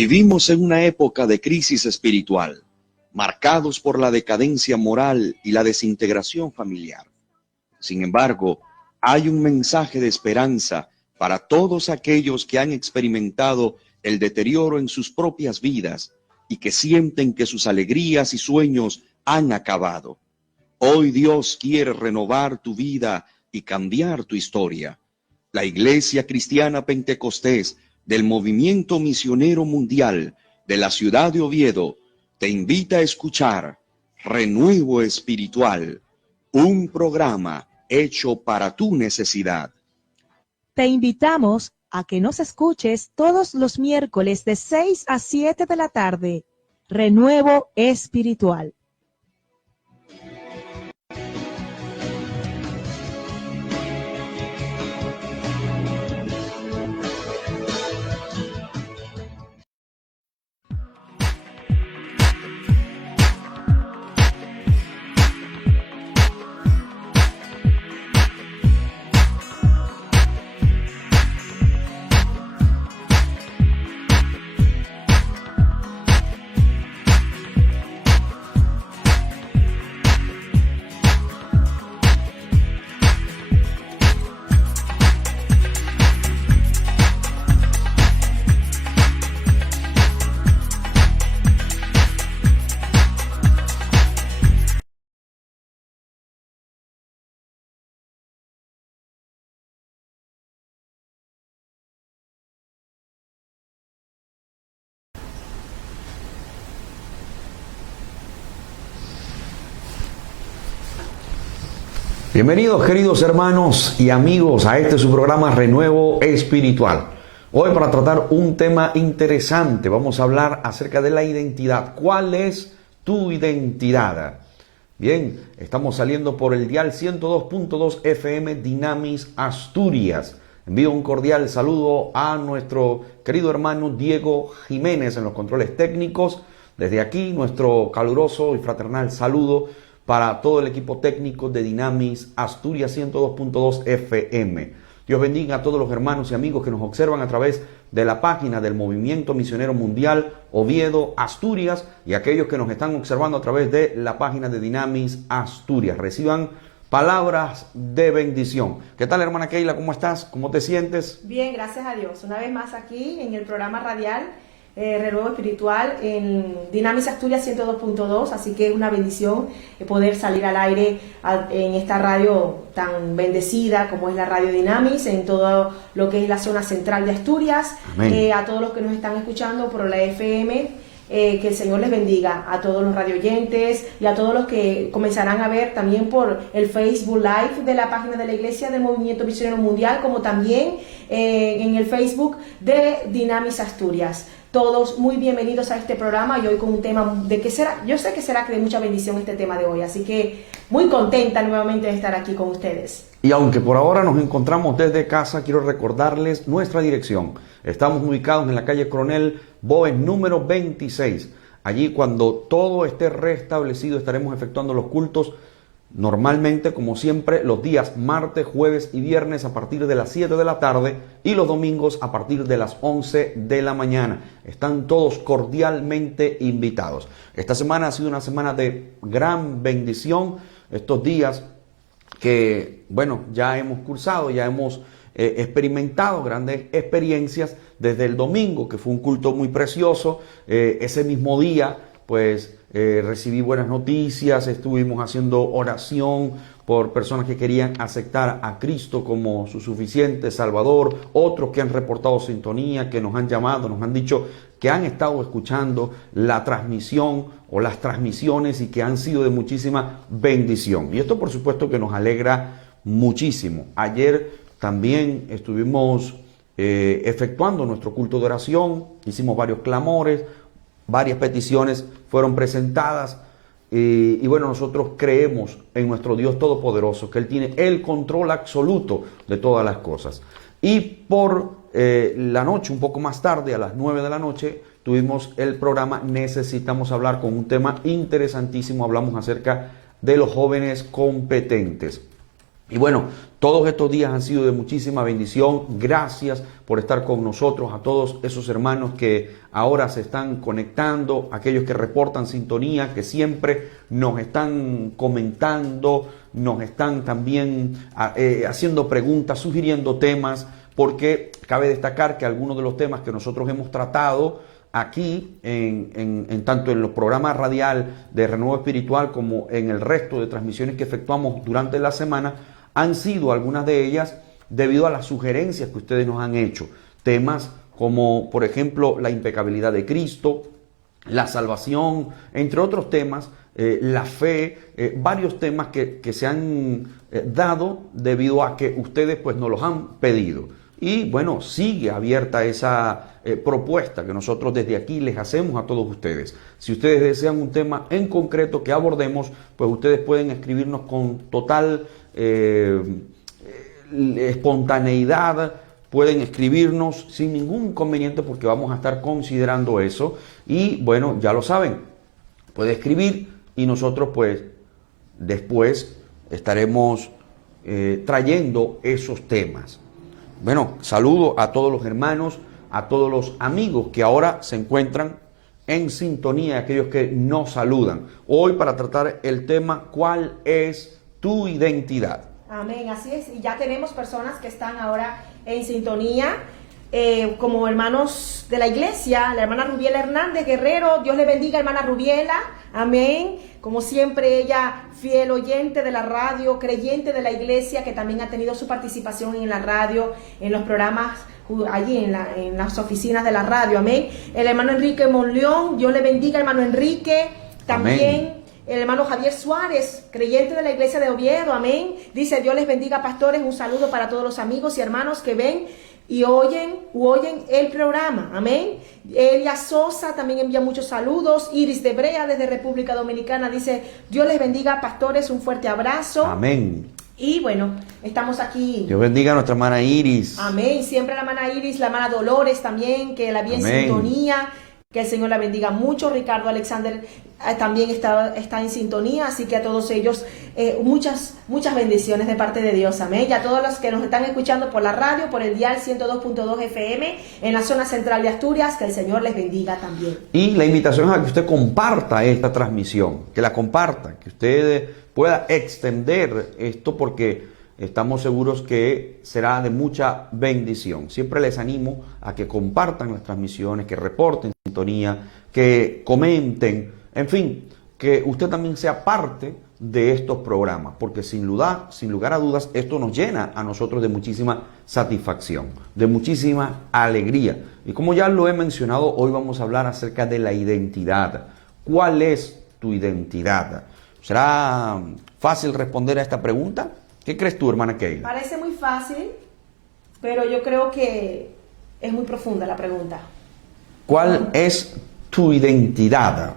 Vivimos en una época de crisis espiritual, marcados por la decadencia moral y la desintegración familiar. Sin embargo, hay un mensaje de esperanza para todos aquellos que han experimentado el deterioro en sus propias vidas y que sienten que sus alegrías y sueños han acabado. Hoy Dios quiere renovar tu vida y cambiar tu historia. La Iglesia Cristiana Pentecostés del Movimiento Misionero Mundial de la ciudad de Oviedo te invita a escuchar Renuevo Espiritual, un programa hecho para tu necesidad. Te invitamos a que nos escuches todos los miércoles de 6 a 7 de la tarde. Renuevo Espiritual. Bienvenidos, queridos hermanos y amigos, a este su programa Renuevo Espiritual. Hoy, para tratar un tema interesante, vamos a hablar acerca de la identidad. ¿Cuál es tu identidad? Bien, estamos saliendo por el dial 102.2 FM Dinamis Asturias. Envío un cordial saludo a nuestro querido hermano Diego Jiménez en los controles técnicos. Desde aquí, nuestro caluroso y fraternal saludo para todo el equipo técnico de Dinamis Asturias 102.2 FM. Dios bendiga a todos los hermanos y amigos que nos observan a través de la página del Movimiento Misionero Mundial Oviedo, Asturias, y aquellos que nos están observando a través de la página de Dinamis Asturias. Reciban palabras de bendición. ¿Qué tal, hermana Keila? ¿Cómo estás? ¿Cómo te sientes? Bien, gracias a Dios. Una vez más aquí en el programa radial Renuevo Espiritual en Dinamis Asturias 102.2, así que es una bendición poder salir al aire en esta radio tan bendecida como es la Radio Dinamis, en todo lo que es la zona central de Asturias. A todos los que nos están escuchando por la FM, que el Señor les bendiga, a todos los radioyentes y a todos los que comenzarán a ver también por el Facebook Live de la página de la Iglesia del Movimiento Misionero Mundial, como también en el Facebook de Dinamis Asturias. Todos muy bienvenidos a este programa y hoy con un tema de que será, yo sé que será de mucha bendición este tema de hoy, así que muy contenta nuevamente de estar aquí con ustedes. Y aunque por ahora nos encontramos desde casa, quiero recordarles nuestra dirección. Estamos ubicados en la calle Coronel Boes número 26. Allí, cuando todo esté restablecido, estaremos efectuando los cultos normalmente, como siempre, los días martes, jueves y viernes a partir de las 7 de la tarde y los domingos a partir de las 11 de la mañana. Están todos cordialmente invitados. Esta semana ha sido una semana de gran bendición. Estos días que, bueno, ya hemos cursado, ya hemos experimentado grandes experiencias desde el domingo, que fue un culto muy precioso. Ese mismo día, pues, recibí buenas noticias, estuvimos haciendo oración por personas que querían aceptar a Cristo como su suficiente Salvador, otros que han reportado sintonía, que nos han llamado, nos han dicho que han estado escuchando la transmisión o las transmisiones y que han sido de muchísima bendición. Y esto, por supuesto, que nos alegra muchísimo. Ayer también estuvimos efectuando nuestro culto de oración, hicimos varios clamores, varias peticiones fueron presentadas y bueno, nosotros creemos en nuestro Dios Todopoderoso, que Él tiene el control absoluto de todas las cosas. Y por la noche, un poco más tarde, a las 9 de la noche, tuvimos el programa Necesitamos Hablar, con un tema interesantísimo. Hablamos acerca de los jóvenes competentes. Y bueno, todos estos días han sido de muchísima bendición. Gracias por estar con nosotros, a todos esos hermanos que ahora se están conectando, aquellos que reportan sintonía, que siempre nos están comentando, nos están también haciendo preguntas, sugiriendo temas, porque cabe destacar que algunos de los temas que nosotros hemos tratado aquí, tanto en los programas radial de Renuevo Espiritual como en el resto de transmisiones que efectuamos durante la semana, han sido algunas de ellas debido a las sugerencias que ustedes nos han hecho. Temas como, por ejemplo, la impecabilidad de Cristo, la salvación, entre otros temas, la fe, varios temas que se han dado debido a que ustedes pues nos los han pedido. Y bueno, sigue abierta esa propuesta que nosotros desde aquí les hacemos a todos ustedes. Si ustedes desean un tema en concreto que abordemos, pues ustedes pueden escribirnos con total espontaneidad, pueden escribirnos sin ningún inconveniente porque vamos a estar considerando eso. Y bueno, ya lo saben, puede escribir y nosotros pues después estaremos trayendo esos temas. Bueno, saludo a todos los hermanos, a todos los amigos que ahora se encuentran en sintonía, aquellos que nos saludan. Hoy para tratar el tema, ¿cuál es tu identidad? Amén, así es. Y ya tenemos personas que están ahora en sintonía, como hermanos de la iglesia, la hermana Rubiela Hernández Guerrero. Dios le bendiga, hermana Rubiela. Amén. Como siempre, ella fiel oyente de la radio, creyente de la iglesia, que también ha tenido su participación en la radio, en los programas allí en las oficinas de la radio. Amén. El hermano Enrique Monleón, Dios le bendiga, hermano Enrique. También amén. El hermano Javier Suárez, creyente de la iglesia de Oviedo. Amén. Dice: Dios les bendiga, pastores. Un saludo para todos los amigos y hermanos que ven y oyen el programa. Amén. Elia Sosa también envía muchos saludos. Iris de Brea desde República Dominicana dice: Dios les bendiga, pastores, un fuerte abrazo. Amén. Y bueno, estamos aquí. Dios bendiga a nuestra hermana Iris. Amén. Siempre la hermana Iris, la hermana Dolores también, que la vi en sintonía. Que el Señor la bendiga mucho. Ricardo Alexander también está en sintonía, así que a todos ellos muchas bendiciones de parte de Dios. Amén. Y a todos los que nos están escuchando por la radio, por el dial 102.2 FM en la zona central de Asturias, que el Señor les bendiga también. Y la invitación es a que usted comparta esta transmisión, que la comparta, que usted pueda extender esto, porque estamos seguros que será de mucha bendición. Siempre les animo a que compartan las transmisiones, que reporten sintonía, que comenten, en fin, que usted también sea parte de estos programas, porque sin lugar a dudas, esto nos llena a nosotros de muchísima satisfacción, de muchísima alegría. Y como ya lo he mencionado, hoy vamos a hablar acerca de la identidad. ¿Cuál es tu identidad? ¿Será fácil responder a esta pregunta? ¿Qué crees tú, hermana Keila? Parece muy fácil, pero yo creo que es muy profunda la pregunta. ¿Cuál es tu identidad?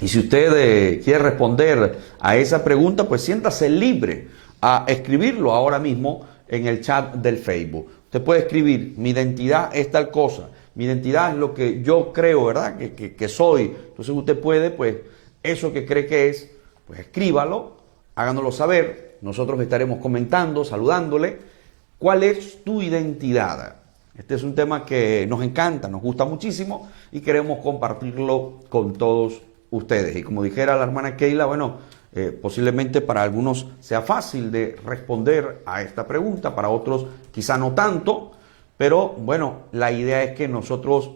Y si usted quiere responder a esa pregunta, pues siéntase libre a escribirlo ahora mismo en el chat del Facebook. Usted puede escribir: mi identidad es tal cosa, mi identidad es lo que yo creo, ¿verdad? Que soy. Entonces usted puede, pues, eso que cree que es, pues escríbalo, háganoslo saber. Nosotros estaremos comentando, saludándole. ¿Cuál es tu identidad? Este es un tema que nos encanta, nos gusta muchísimo y queremos compartirlo con todos ustedes. Y como dijera la hermana Keila, bueno, posiblemente para algunos sea fácil de responder a esta pregunta, para otros quizá no tanto, pero bueno, la idea es que nosotros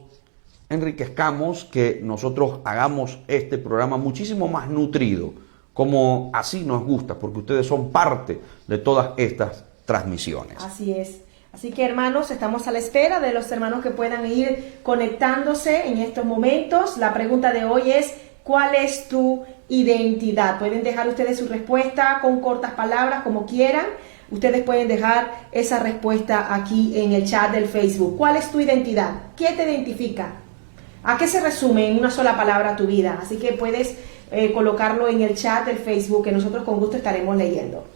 enriquezcamos, que nosotros hagamos este programa muchísimo más nutrido, como así nos gusta, porque ustedes son parte de todas estas transmisiones. Así es. Así que, hermanos, estamos a la espera de los hermanos que puedan ir conectándose en estos momentos. La pregunta de hoy es: ¿cuál es tu identidad? Pueden dejar ustedes su respuesta con cortas palabras, como quieran. Ustedes pueden dejar esa respuesta aquí en el chat del Facebook. ¿Cuál es tu identidad? ¿Qué te identifica? ¿A qué se resume en una sola palabra tu vida? Así que puedes colocarlo en el chat del Facebook, que nosotros con gusto estaremos leyendo.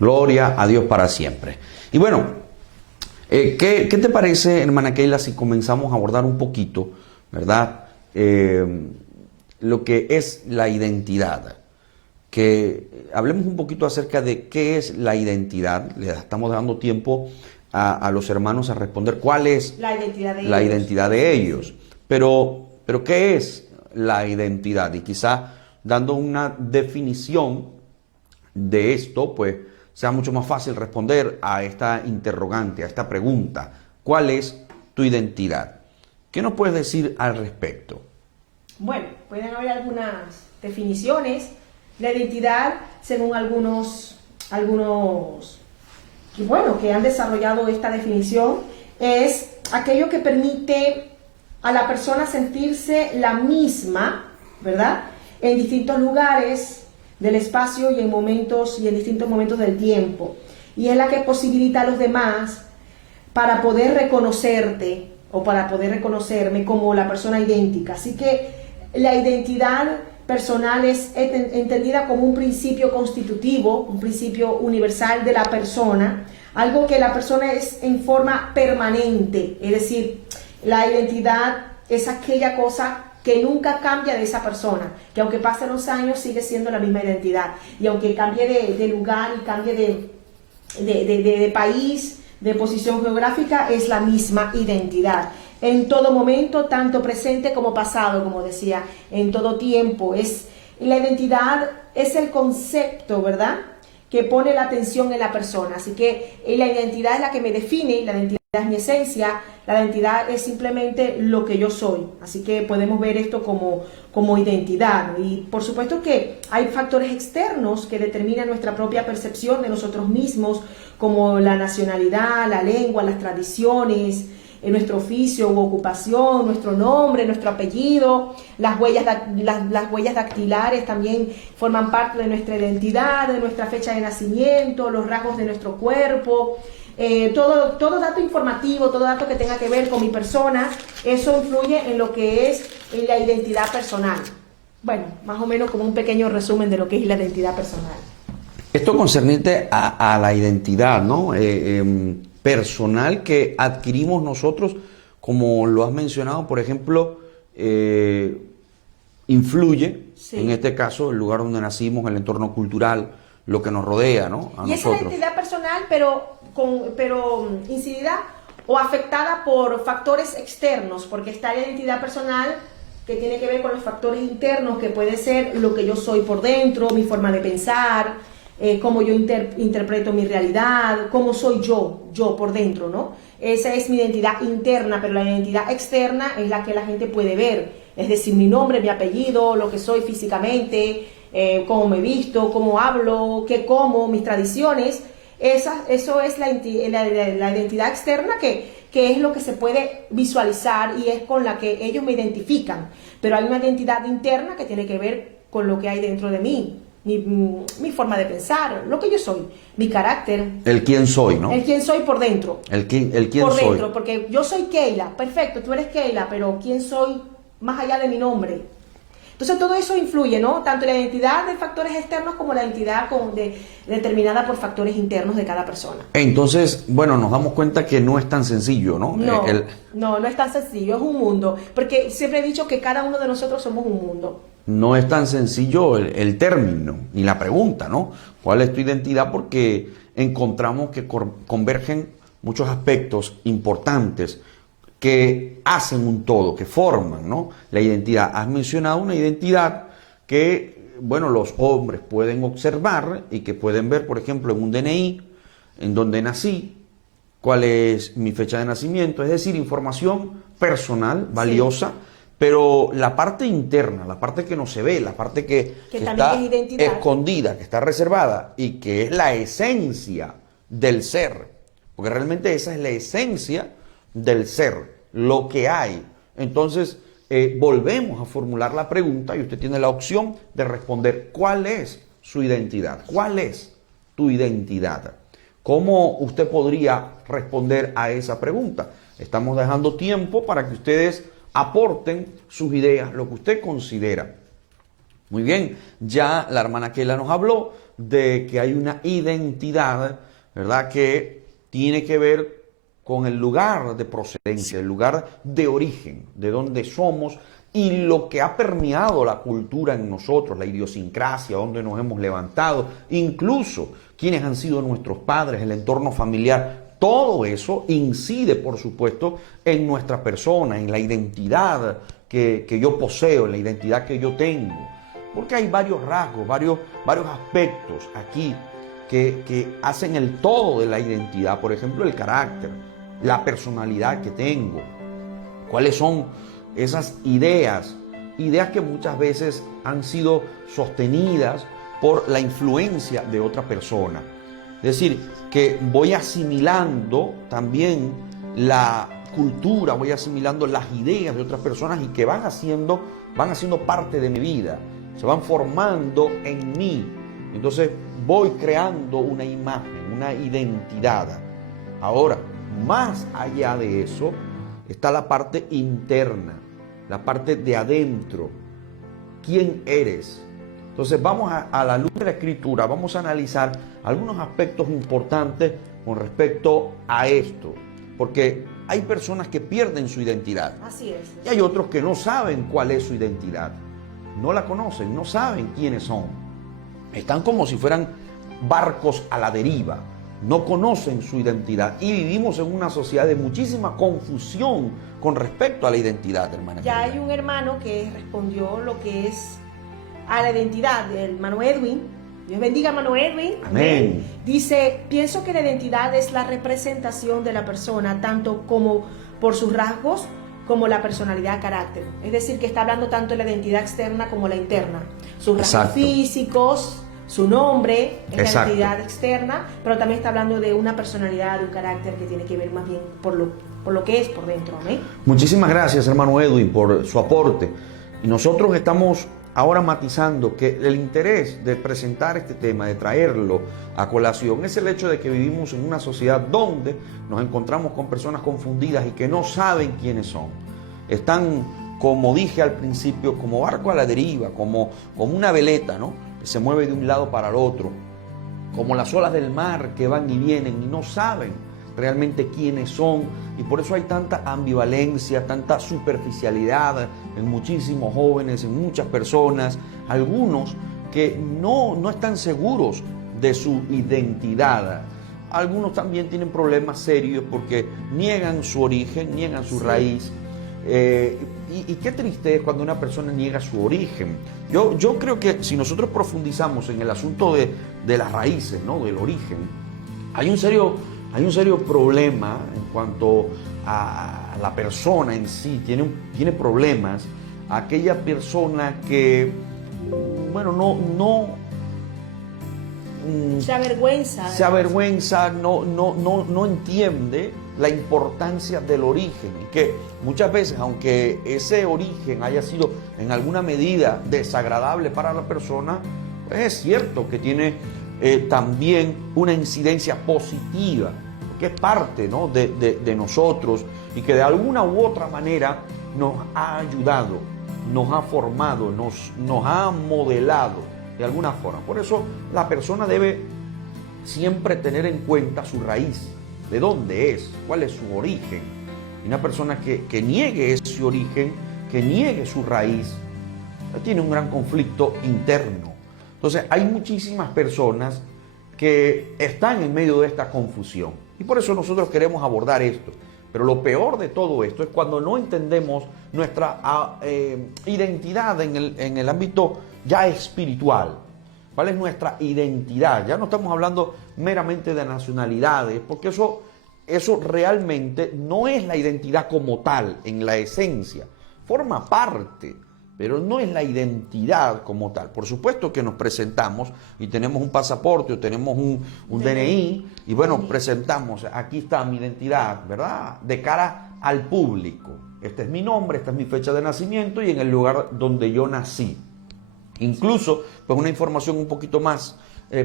Gloria a Dios para siempre. Y bueno, ¿qué te parece, hermana Keila, si comenzamos a abordar un poquito, ¿verdad? Lo que es la identidad. que hablemos un poquito acerca de qué es la identidad. Le estamos dando tiempo a los hermanos a responder cuál es La identidad de la ellos. identidad de ellos. Pero ¿qué es la identidad? Y quizá dando una definición de esto, pues sea mucho más fácil responder a esta interrogante, a esta pregunta. ¿Cuál es tu identidad? ¿Qué nos puedes decir al respecto? Bueno, pueden haber algunas definiciones. La identidad, según algunos que han desarrollado esta definición, es aquello que permite a la persona sentirse la misma, ¿verdad?, en distintos lugares del espacio y en distintos momentos del tiempo. Y es la que posibilita a los demás para poder reconocerte o para poder reconocerme como la persona idéntica. Así que la identidad personal es entendida como un principio constitutivo, un principio universal de la persona, algo que la persona es en forma permanente, es decir, la identidad es aquella cosa que nunca cambia de esa persona, que aunque pasen los años sigue siendo la misma identidad, y aunque cambie de lugar y cambie de país, de posición geográfica, es la misma identidad. En todo momento, tanto presente como pasado, como decía, en todo tiempo. La identidad es el concepto, ¿verdad?, que pone la atención en la persona. Así que la identidad es la que me define, la identidad es mi esencia, la identidad es simplemente lo que yo soy. Así que podemos ver esto como identidad. Y por supuesto que hay factores externos que determinan nuestra propia percepción de nosotros mismos, como la nacionalidad, la lengua, las tradiciones, nuestro oficio u ocupación, nuestro nombre, nuestro apellido, las huellas dactilares también forman parte de nuestra identidad, de nuestra fecha de nacimiento, los rasgos de nuestro cuerpo, todo dato informativo, todo dato que tenga que ver con mi persona, eso influye en lo que es la identidad personal. Bueno, más o menos como un pequeño resumen de lo que es la identidad personal. Esto concerniente a la identidad, ¿no? Personal que adquirimos nosotros, como lo has mencionado, por ejemplo, influye, sí, en este caso, el lugar donde nacimos, el entorno cultural, lo que nos rodea, ¿no? A y esa nosotros. identidad personal, pero incidida o afectada por factores externos, porque está la identidad personal que tiene que ver con los factores internos, que puede ser lo que yo soy por dentro, mi forma de pensar, cómo yo interpreto mi realidad, cómo soy yo por dentro, ¿no? Esa es mi identidad interna, pero la identidad externa es la que la gente puede ver, es decir, mi nombre, mi apellido, lo que soy físicamente, cómo me visto, cómo hablo, qué como, mis tradiciones. Eso es la identidad externa que es lo que se puede visualizar y es con la que ellos me identifican. Pero hay una identidad interna que tiene que ver con lo que hay dentro de mí, mi forma de pensar, lo que yo soy, mi carácter. El quién soy, ¿no? El quién soy por dentro. El quién por soy. dentro, porque yo soy Keila, perfecto, tú eres Keila, pero quién soy más allá de mi nombre. Entonces todo eso influye, ¿no? Tanto la identidad de factores externos como la identidad determinada por factores internos de cada persona. Entonces, bueno, nos damos cuenta que no es tan sencillo, ¿no? No es tan sencillo, es un mundo. Porque siempre he dicho que cada uno de nosotros somos un mundo. No es tan sencillo el término, ni la pregunta, ¿no? ¿Cuál es tu identidad? Porque encontramos que convergen muchos aspectos importantes que hacen un todo, que forman, ¿no?, la identidad. Has mencionado una identidad que, bueno, los hombres pueden observar y que pueden ver, por ejemplo, en un DNI, en donde nací, cuál es mi fecha de nacimiento, es decir, información personal, valiosa, sí. Pero la parte interna, la parte que no se ve, la parte que está escondida, que está reservada y que es la esencia del ser, porque realmente esa es la esencia del ser, lo que hay. Entonces, volvemos a formular la pregunta y usted tiene la opción de responder cuál es su identidad, cuál es tu identidad. ¿Cómo usted podría responder a esa pregunta? Estamos dejando tiempo para que ustedes aporten sus ideas, lo que usted considera. Muy bien, ya la hermana Keila nos habló de que hay una identidad, ¿verdad?, que tiene que ver con el lugar de procedencia, el lugar de origen, de donde somos, y lo que ha permeado la cultura en nosotros, la idiosincrasia, donde nos hemos levantado, incluso quienes han sido nuestros padres, el entorno familiar, todo eso incide, por supuesto, en nuestra persona, en la identidad que yo poseo, en la identidad que yo tengo. Porque hay varios rasgos, varios aspectos aquí que hacen el todo de la identidad. Por ejemplo, el carácter, la personalidad que tengo, cuáles son esas ideas que muchas veces han sido sostenidas por la influencia de otra persona. Es decir, que voy asimilando también la cultura, voy asimilando las ideas de otras personas y que van haciendo parte de mi vida, se van formando en mí. Entonces voy creando una imagen, una identidad. Ahora, más allá de eso, está la parte interna, la parte de adentro. ¿Quién eres? Entonces vamos a la luz de la Escritura, vamos a analizar algunos aspectos importantes con respecto a esto, porque hay personas que pierden su identidad. Así es. Y hay otros que no saben cuál es su identidad, no la conocen, no saben quiénes son. Están como si fueran barcos a la deriva, no conocen su identidad y vivimos en una sociedad de muchísima confusión con respecto a la identidad, hermana. Ya hay un hermano que respondió lo que es a la identidad, del hermano Edwin. Dios bendiga, hermano Edwin. Amén. Dice, pienso que la identidad es la representación de la persona, tanto como por sus rasgos, como la personalidad, carácter. Es decir, que está hablando tanto de la identidad externa como la interna. Sus rasgos Exacto. físicos, su nombre, es Exacto. la identidad externa, pero también está hablando de una personalidad, de un carácter que tiene que ver más bien por lo que es por dentro. Amén. Muchísimas gracias, hermano Edwin, por su aporte. Y nosotros estamos ahora matizando que el interés de presentar este tema, de traerlo a colación, es el hecho de que vivimos en una sociedad donde nos encontramos con personas confundidas y que no saben quiénes son. Están, como dije al principio, como barco a la deriva, como una veleta, ¿no?, que se mueve de un lado para el otro, como las olas del mar que van y vienen y no saben realmente quiénes son, y por eso hay tanta ambivalencia, tanta superficialidad en muchísimos jóvenes, en muchas personas, algunos que no están seguros de su identidad. Algunos también tienen problemas serios porque niegan su origen, niegan su raíz. Y qué triste es cuando una persona niega su origen. Yo creo que si nosotros profundizamos en el asunto de las raíces, ¿no?, del origen, hay un serio problema en cuanto a la persona en sí. Tiene problemas aquella persona que, bueno, Se avergüenza, no entiende la importancia del origen, y que muchas veces, aunque ese origen haya sido en alguna medida desagradable para la persona, pues es cierto que tiene también una incidencia positiva, que es parte, ¿no?, de nosotros, y que de alguna u otra manera nos ha ayudado, nos ha formado, nos ha modelado de alguna forma. Por eso la persona debe siempre tener en cuenta su raíz, de dónde es, cuál es su origen. Y una persona que niegue ese origen, que niegue su raíz, tiene un gran conflicto interno. Entonces hay muchísimas personas que están en medio de esta confusión, y por eso nosotros queremos abordar esto. Pero lo peor de todo esto es cuando no entendemos nuestra identidad en el ámbito ya espiritual. ¿Cuál es nuestra identidad? Ya no estamos hablando meramente de nacionalidades, porque eso realmente no es la identidad como tal, en la esencia. Forma parte, pero no es la identidad como tal. Por supuesto que nos presentamos y tenemos un pasaporte o tenemos un DNI, y bueno, presentamos, aquí está mi identidad, ¿verdad?, de cara al público. Este es mi nombre, esta es mi fecha de nacimiento y en el lugar donde yo nací. Incluso, pues, una información un poquito más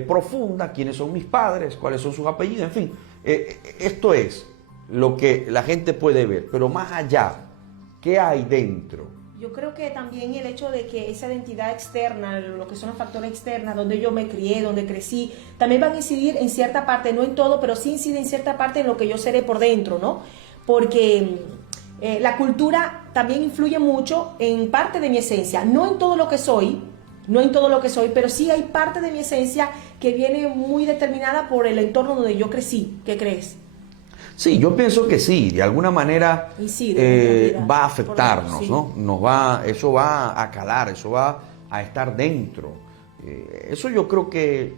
profunda: quiénes son mis padres, cuáles son sus apellidos, en fin. Esto es lo que la gente puede ver, pero más allá, ¿qué hay dentro? Yo creo que también el hecho de que esa identidad externa, lo que son los factores externos, donde yo me crié, donde crecí, también van a incidir en cierta parte, no en todo, pero sí incide en cierta parte en lo que yo seré por dentro, ¿no? Porque La cultura también influye mucho en parte de mi esencia, no en todo lo que soy, pero sí hay parte de mi esencia que viene muy determinada por el entorno donde yo crecí. ¿Qué crees? Sí, yo pienso que sí, de alguna manera va a afectarnos, sí. ¿no? Eso va a calar, eso va a estar dentro. Eso yo creo que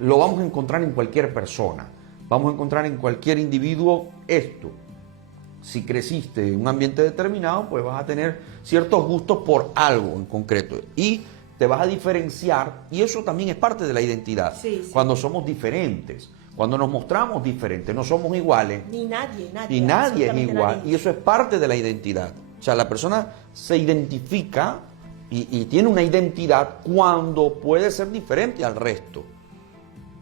lo vamos a encontrar en cualquier persona, vamos a encontrar en cualquier individuo esto. Si creciste en un ambiente determinado, pues vas a tener ciertos gustos por algo en concreto y te vas a diferenciar, y eso también es parte de la identidad. Sí. Cuando somos diferentes, cuando nos mostramos diferentes, no somos iguales. Ni nadie Es igual. nadie. Y eso es parte de la identidad. O sea, la persona se identifica y tiene una identidad cuando puede ser diferente al resto.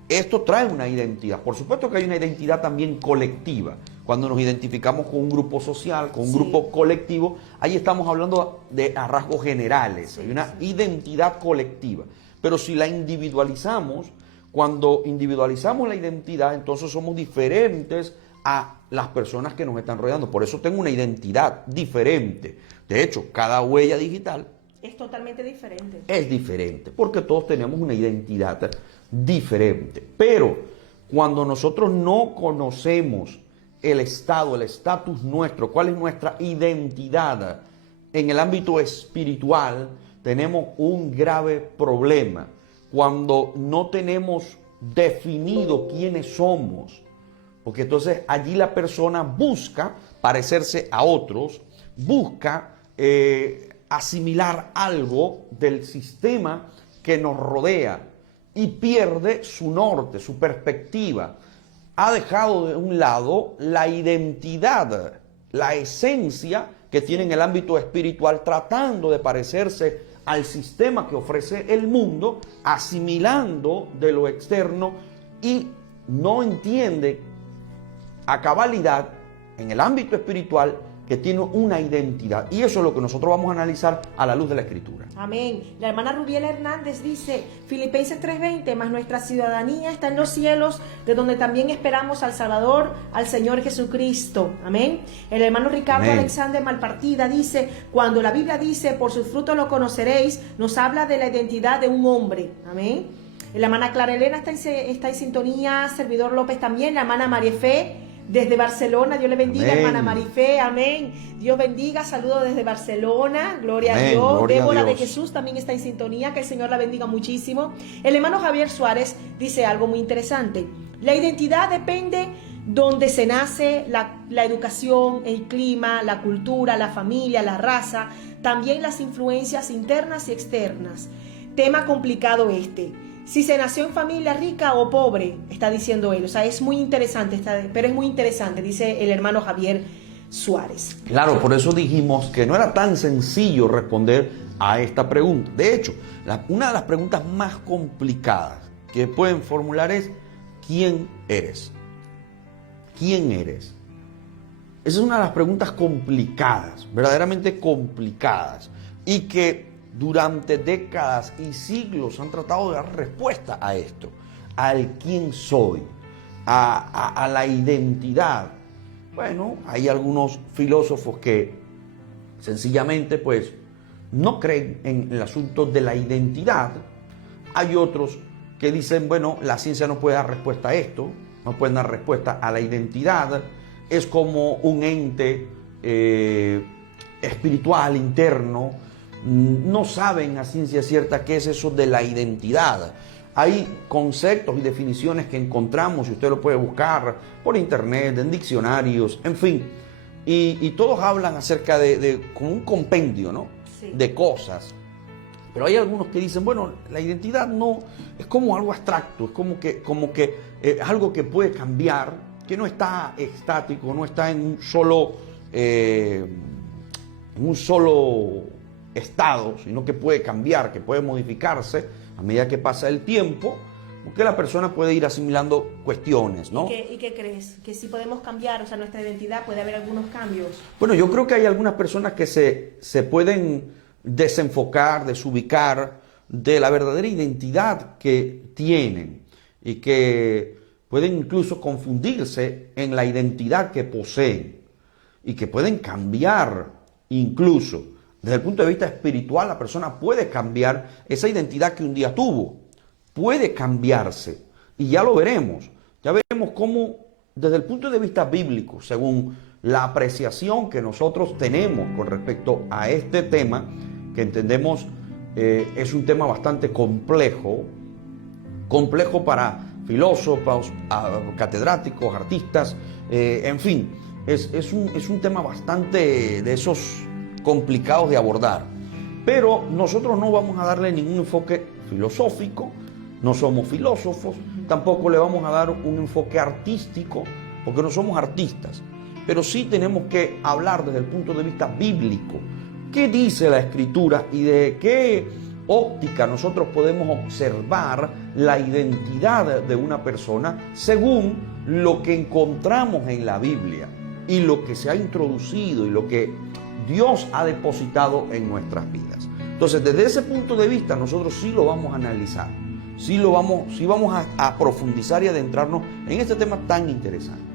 Esto trae una identidad. Por supuesto que hay una identidad también colectiva. Cuando nos identificamos con un grupo social, con un grupo colectivo, ahí estamos hablando de a rasgos generales. Hay una identidad colectiva. Pero si la individualizamos, cuando individualizamos la identidad, entonces somos diferentes a las personas que nos están rodeando. Por eso tengo una identidad diferente. De hecho, cada huella digital es totalmente diferente. Es diferente, porque todos tenemos una identidad diferente. Pero cuando nosotros no conocemos el estado, el estatus nuestro, cuál es nuestra identidad en el ámbito espiritual, tenemos un grave problema. Cuando no tenemos definido quiénes somos, porque entonces allí la persona busca parecerse a otros, busca asimilar algo del sistema que nos rodea y pierde su norte, su perspectiva. Ha dejado de un lado la identidad, la esencia que tiene en el ámbito espiritual, tratando de parecerse al sistema que ofrece el mundo, asimilando de lo externo, y no entiende a cabalidad en el ámbito espiritual que tiene una identidad. Y eso es lo que nosotros vamos a analizar a la luz de la Escritura. Amén. La hermana Rubiela Hernández dice, Filipenses 3:20, mas nuestra ciudadanía está en los cielos, de donde también esperamos al Salvador, al Señor Jesucristo. Amén. El hermano Ricardo Alexander Malpartida dice, cuando la Biblia dice, por sus frutos lo conoceréis, nos habla de la identidad de un hombre. Amén. La hermana Clara Elena está en sintonía, Servidor López también, la hermana María Fe, desde Barcelona, Dios le bendiga, amén. Hermana Marifé, amén. Dios bendiga, saludo desde Barcelona, gloria a Dios. Gloria Débora a Dios. de Jesús también está en sintonía, que el Señor la bendiga muchísimo. El hermano Javier Suárez dice algo muy interesante. La identidad depende donde se nace, la educación, el clima, la cultura, la familia, la raza, también las influencias internas y externas. Tema complicado este. Si se nació en familia rica o pobre, está diciendo él. O sea, es muy interesante, pero es muy interesante, dice el hermano Javier Suárez. Claro, por eso dijimos que no era tan sencillo responder a esta pregunta. De hecho, una de las preguntas más complicadas que pueden formular es, ¿quién eres? ¿Quién eres? Esa es una de las preguntas complicadas, verdaderamente complicadas, y que durante décadas y siglos han tratado de dar respuesta a esto, al quién soy, a la identidad. Bueno, hay algunos filósofos que sencillamente pues no creen en el asunto de la identidad. Hay otros que dicen, bueno, la ciencia no puede dar respuesta a esto, no puede dar respuesta a la identidad, es como un ente espiritual interno. No saben a ciencia cierta qué es eso de la identidad. Hay conceptos y definiciones que encontramos, y usted lo puede buscar por internet, en diccionarios, en fin. Y todos hablan acerca de como un compendio, ¿no? Sí. De cosas. Pero hay algunos que dicen, bueno, la identidad no, es como algo abstracto, es como que algo que puede cambiar, que no está estático, no está en un solo estado, sino que puede cambiar, que puede modificarse a medida que pasa el tiempo, porque la persona puede ir asimilando cuestiones, ¿no? ¿Y qué crees? Que si podemos cambiar, o sea, nuestra identidad, puede haber algunos cambios. Bueno, yo creo que hay algunas personas que se pueden desenfocar, desubicar de la verdadera identidad que tienen y que pueden incluso confundirse en la identidad que poseen. y que pueden cambiar incluso. Desde el punto de vista espiritual, la persona puede cambiar esa identidad que un día tuvo. Puede cambiarse. Y ya lo veremos. Ya veremos cómo, desde el punto de vista bíblico, según la apreciación que nosotros tenemos con respecto a este tema, que entendemos es un tema bastante complejo para filósofos, catedráticos, artistas, en fin, es un tema bastante de esos complicados de abordar. Pero nosotros no vamos a darle ningún enfoque filosófico, no somos filósofos, tampoco le vamos a dar un enfoque artístico, porque no somos artistas, pero sí tenemos que hablar desde el punto de vista bíblico. ¿Qué dice la Escritura y de qué óptica nosotros podemos observar la identidad de una persona según lo que encontramos en la Biblia y lo que se ha introducido y lo que Dios ha depositado en nuestras vidas? Entonces, desde ese punto de vista, nosotros sí lo vamos a analizar, sí vamos a profundizar y adentrarnos en este tema tan interesante.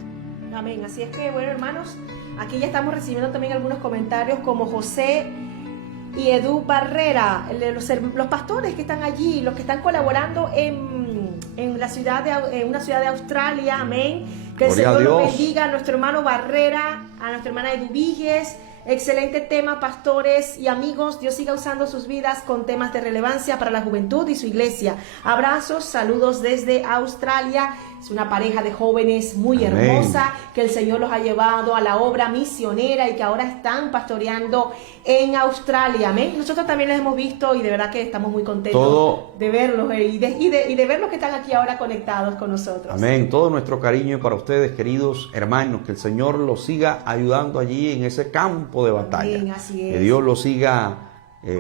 Amén. Así es que, bueno, hermanos, aquí ya estamos recibiendo también algunos comentarios como José y Edu Barrera, los pastores que están allí, los que están colaborando en una ciudad de Australia. Amén. Que el Señor los bendiga. A nuestro hermano Barrera, a nuestra hermana Edu Viges. Excelente tema, pastores y amigos. Dios siga usando sus vidas con temas de relevancia para la juventud y su iglesia. Abrazos, saludos desde Australia. Es una pareja de jóvenes muy hermosa que el Señor los ha llevado a la obra misionera y que ahora están pastoreando en Australia. Amén. Nosotros también les hemos visto y de verdad que estamos muy contentos de verlos y de ver los que están aquí ahora conectados con nosotros. Amén. Todo nuestro cariño para ustedes, queridos hermanos. Que el Señor los siga ayudando allí en ese campo de batalla. Amén, así es. Que Dios los siga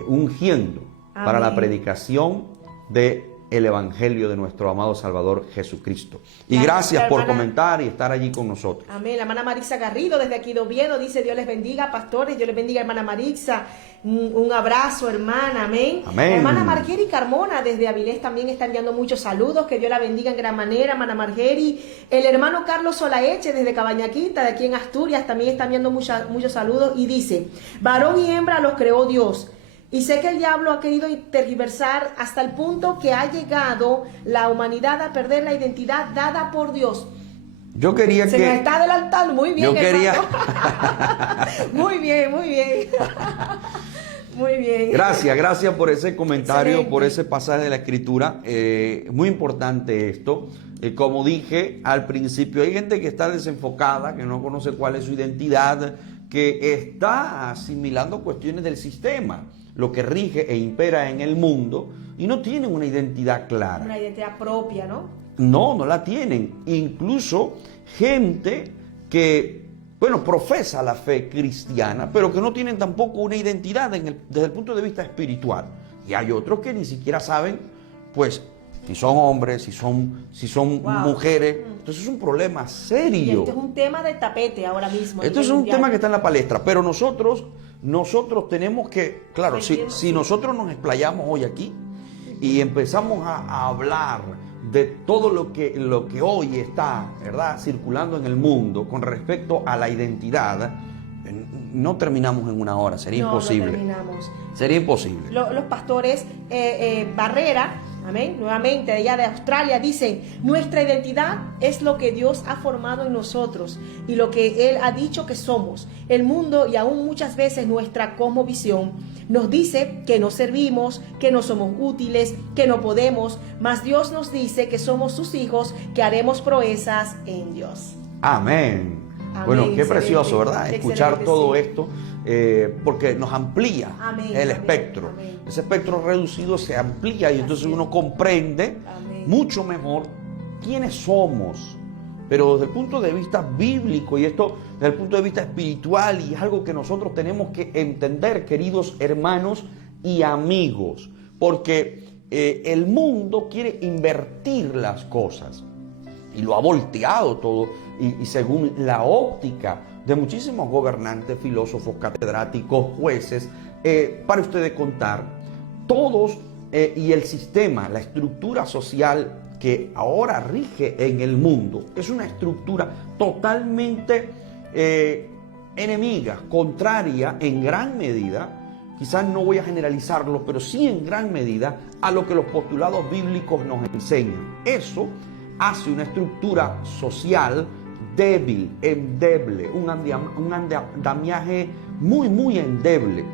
ungiendo para la predicación de el Evangelio de nuestro amado Salvador Jesucristo. Y gracias por comentar y estar allí con nosotros. Amén. La hermana Marisa Garrido desde aquí de Oviedo dice: Dios les bendiga, pastores. Dios les bendiga, hermana Marisa. Un abrazo, hermana. Amén. Amén. La hermana Margeri Carmona desde Avilés también está enviando muchos saludos. Que Dios la bendiga en gran manera, hermana Margeri. El hermano Carlos Solaeche desde Cabaña Quinta, de aquí en Asturias, también está enviando muchos saludos y dice: varón y hembra los creó Dios. Y sé que el diablo ha querido tergiversar hasta el punto que ha llegado la humanidad a perder la identidad dada por Dios. Yo quería Se nos está adelantando. Muy bien, yo quería... Muy bien, muy bien. Muy bien. Gracias por ese comentario, excelente, por ese pasaje de la Escritura. Muy importante esto. Como dije al principio, hay gente que está desenfocada, que no conoce cuál es su identidad, que está asimilando cuestiones del sistema, lo que rige e impera en el mundo, y no tienen una identidad clara. Una identidad propia, ¿no? No la tienen. Incluso gente que, profesa la fe cristiana, pero que no tienen tampoco una identidad desde el punto de vista espiritual. Y hay otros que ni siquiera saben, si son hombres, si son mujeres. Entonces es un problema serio. Y este es un tema de tapete ahora mismo. Esto es un tema que está en la palestra, pero nosotros tenemos que, claro, si nosotros nos explayamos hoy aquí y empezamos a hablar de todo lo que hoy está, ¿verdad?, circulando en el mundo con respecto a la identidad, no terminamos en una hora, sería imposible. No terminamos. Sería imposible. Los pastores Barrera, amén, nuevamente allá de Australia, dicen: nuestra identidad es lo que Dios ha formado en nosotros y lo que Él ha dicho que somos. El mundo y aún muchas veces nuestra cosmovisión nos dice que no servimos, que no somos útiles, que no podemos, mas Dios nos dice que somos sus hijos, que haremos proezas en Dios. Amén. Amén. Bueno, qué precioso, ¿verdad? Escuchar Excelente, todo sí. esto, porque nos amplía el espectro. Amén. Ese espectro reducido se amplía y entonces uno comprende mucho mejor quiénes somos. Pero desde el punto de vista bíblico, y esto desde el punto de vista espiritual, y es algo que nosotros tenemos que entender, queridos hermanos y amigos, porque el mundo quiere invertir las cosas y lo ha volteado todo, y según la óptica de muchísimos gobernantes, filósofos, catedráticos, jueces, para ustedes contar, todos y el sistema, la estructura social que ahora rige en el mundo, es una estructura totalmente enemiga, contraria en gran medida, quizás no voy a generalizarlo, pero sí en gran medida a lo que los postulados bíblicos nos enseñan. Eso hace una estructura social débil, endeble, un andamiaje muy endeble.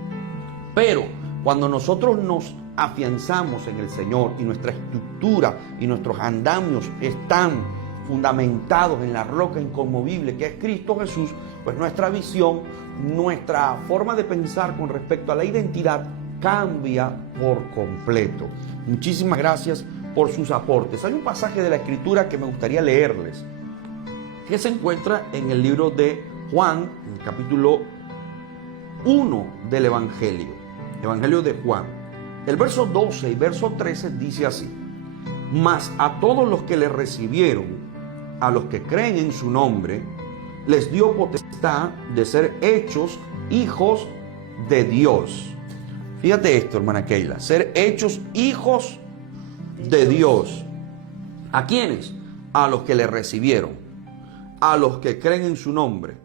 Pero cuando nosotros nos afianzamos en el Señor y nuestra estructura y nuestros andamios están fundamentados en la roca inconmovible que es Cristo Jesús, pues nuestra visión, nuestra forma de pensar con respecto a la identidad cambia por completo. Muchísimas gracias por sus aportes. Hay un pasaje de la Escritura que me gustaría leerles, que se encuentra en el libro de Juan, en el capítulo 1 del Evangelio de Juan. El verso 12 y verso 13 dice así: mas a todos los que le recibieron, a los que creen en su nombre, les dio potestad de ser hechos hijos de Dios. Fíjate esto, hermana Keila, ser hechos hijos de Dios. ¿A quiénes? A los que le recibieron, a los que creen en su nombre,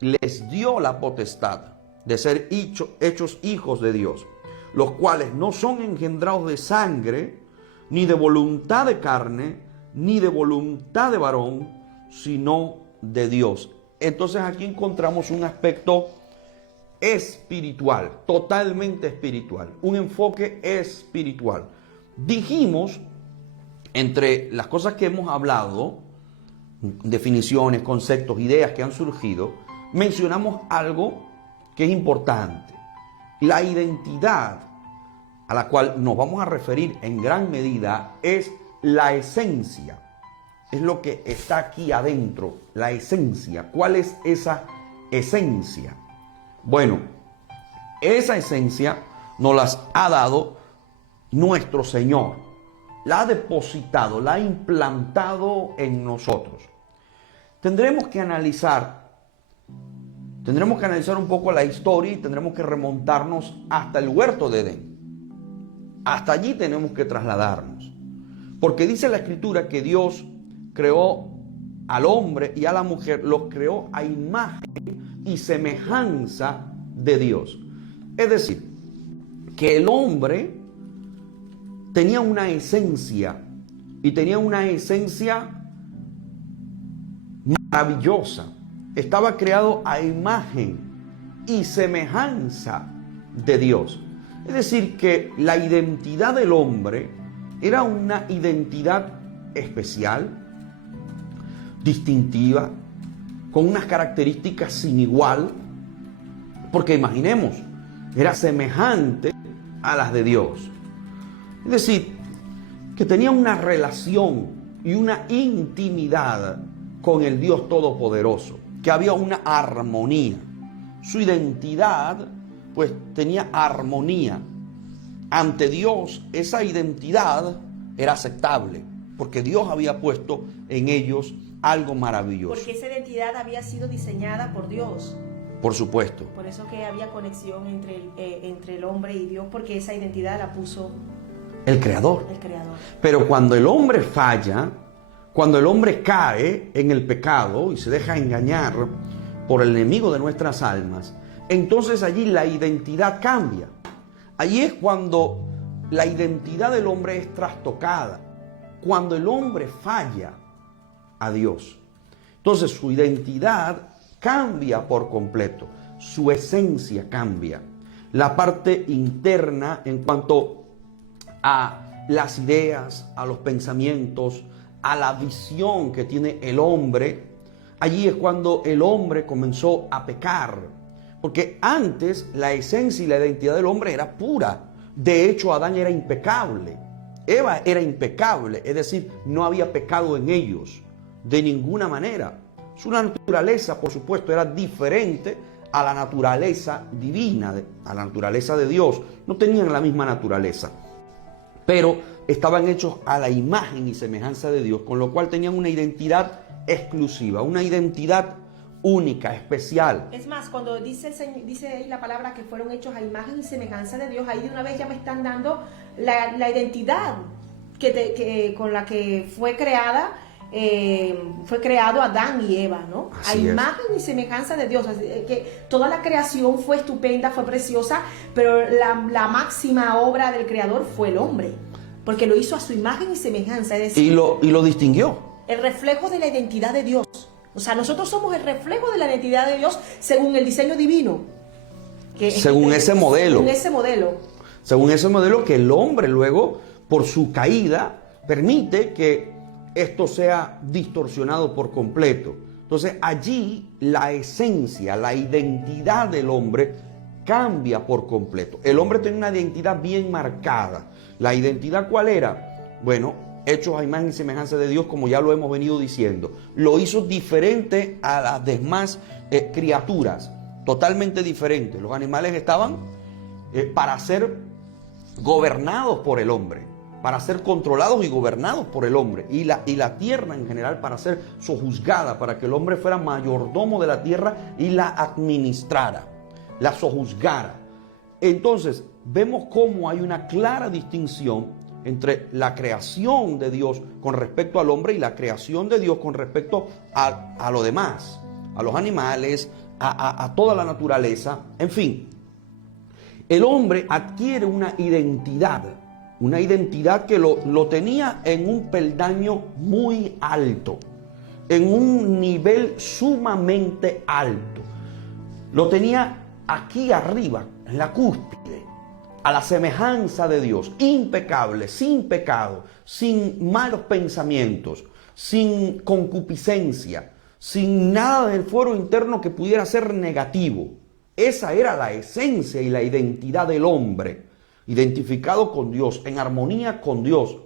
les dio la potestad de ser hechos hijos de Dios, los cuales no son engendrados de sangre, ni de voluntad de carne, ni de voluntad de varón, sino de Dios. Entonces aquí encontramos un aspecto espiritual, totalmente espiritual, un enfoque espiritual. Dijimos, entre las cosas que hemos hablado, definiciones, conceptos, ideas que han surgido, mencionamos algo que es importante: la identidad a la cual nos vamos a referir en gran medida es la esencia. Es lo que está aquí adentro, la esencia. ¿Cuál es esa esencia? Bueno, esa esencia nos la ha dado nuestro Señor. La ha depositado, la ha implantado en nosotros. Tendremos que analizar un poco la historia y tendremos que remontarnos hasta el huerto de Edén. Hasta allí tenemos que trasladarnos. Porque dice la Escritura que Dios creó al hombre y a la mujer, los creó a imagen y semejanza de Dios. Es decir, que el hombre tenía una esencia, y tenía una esencia maravillosa. Estaba creado a imagen y semejanza de Dios. Es decir, que la identidad del hombre era una identidad especial, distintiva, con unas características sin igual, porque imaginemos, era semejante a las de Dios. Es decir, que tenía una relación y una intimidad con el Dios Todopoderoso, que había una armonía. Su identidad, pues, tenía armonía. Ante Dios, esa identidad era aceptable, porque Dios había puesto en ellos algo maravilloso. Porque esa identidad había sido diseñada por Dios. Por supuesto. Por eso que había conexión entre el hombre y Dios, porque esa identidad la puso el Creador. El Creador. Pero cuando el hombre falla, cuando el hombre cae en el pecado y se deja engañar por el enemigo de nuestras almas, entonces allí la identidad cambia. Allí es cuando la identidad del hombre es trastocada, cuando el hombre falla a Dios. Entonces su identidad cambia por completo, su esencia cambia. La parte interna en cuanto a las ideas, a los pensamientos, a la visión que tiene el hombre, allí es cuando el hombre comenzó a pecar. Porque antes la esencia y la identidad del hombre era pura. De hecho, Adán era impecable. Eva era impecable, es decir, no había pecado en ellos de ninguna manera. Su naturaleza, por supuesto, era diferente a la naturaleza divina, a la naturaleza de Dios. No tenían la misma naturaleza, pero estaban hechos a la imagen y semejanza de Dios, con lo cual tenían una identidad exclusiva, una identidad única, especial. Es más, cuando dice ahí la palabra que fueron hechos a imagen y semejanza de Dios, ahí de una vez ya me están dando la identidad con la que fue creada fue creado Adán y Eva, ¿no? Así a imagen y semejanza de Dios. Así que toda la creación fue estupenda, fue preciosa, pero la máxima obra del Creador fue el hombre, porque lo hizo a su imagen y semejanza, es decir, y lo distinguió. el reflejo de la identidad de Dios. O sea, nosotros somos el reflejo de la identidad de Dios según el diseño divino. Según ese modelo. Según ese modelo. Según ese modelo que el hombre luego, por su caída, permite que esto sea distorsionado por completo. Entonces allí la esencia, la identidad del hombre cambia por completo. El hombre tiene una identidad bien marcada. ¿La identidad cuál era? Bueno, hechos a imagen y semejanza de Dios, como ya lo hemos venido diciendo. Lo hizo diferente a las demás criaturas, totalmente diferente. Los animales estaban para ser gobernados por el hombre, para ser controlados y gobernados por el hombre, y la tierra en general para ser sojuzgada, para que el hombre fuera mayordomo de la tierra y la administrara, la sojuzgara. Entonces vemos cómo hay una clara distinción entre la creación de Dios con respecto al hombre y la creación de Dios con respecto a lo demás, a los animales, a toda la naturaleza, en fin. El hombre adquiere una identidad que lo tenía en un peldaño muy alto, en un nivel sumamente alto. Lo tenía aquí arriba, en la cúspide, a la semejanza de Dios, impecable, sin pecado, sin malos pensamientos, sin concupiscencia, sin nada del fuero interno que pudiera ser negativo. Esa era la esencia y la identidad del hombre, identificado con Dios, en armonía con Dios.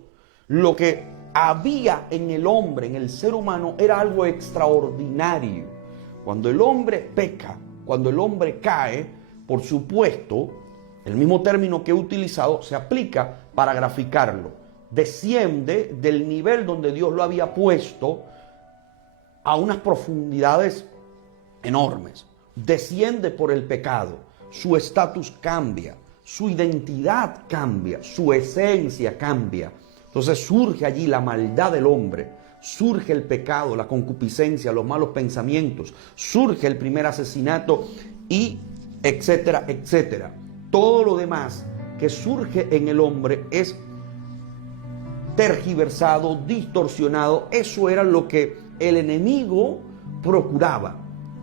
Lo que había en el hombre, en el ser humano, era algo extraordinario. Cuando el hombre peca, cuando el hombre cae, por supuesto, el mismo término que he utilizado se aplica para graficarlo. Desciende del nivel donde Dios lo había puesto a unas profundidades enormes. Desciende por el pecado, su estatus cambia, su identidad cambia, su esencia cambia. Entonces surge allí la maldad del hombre, surge el pecado, la concupiscencia, los malos pensamientos, surge el primer asesinato y etcétera, etcétera. Todo lo demás que surge en el hombre es tergiversado, distorsionado. Eso era lo que el enemigo procuraba,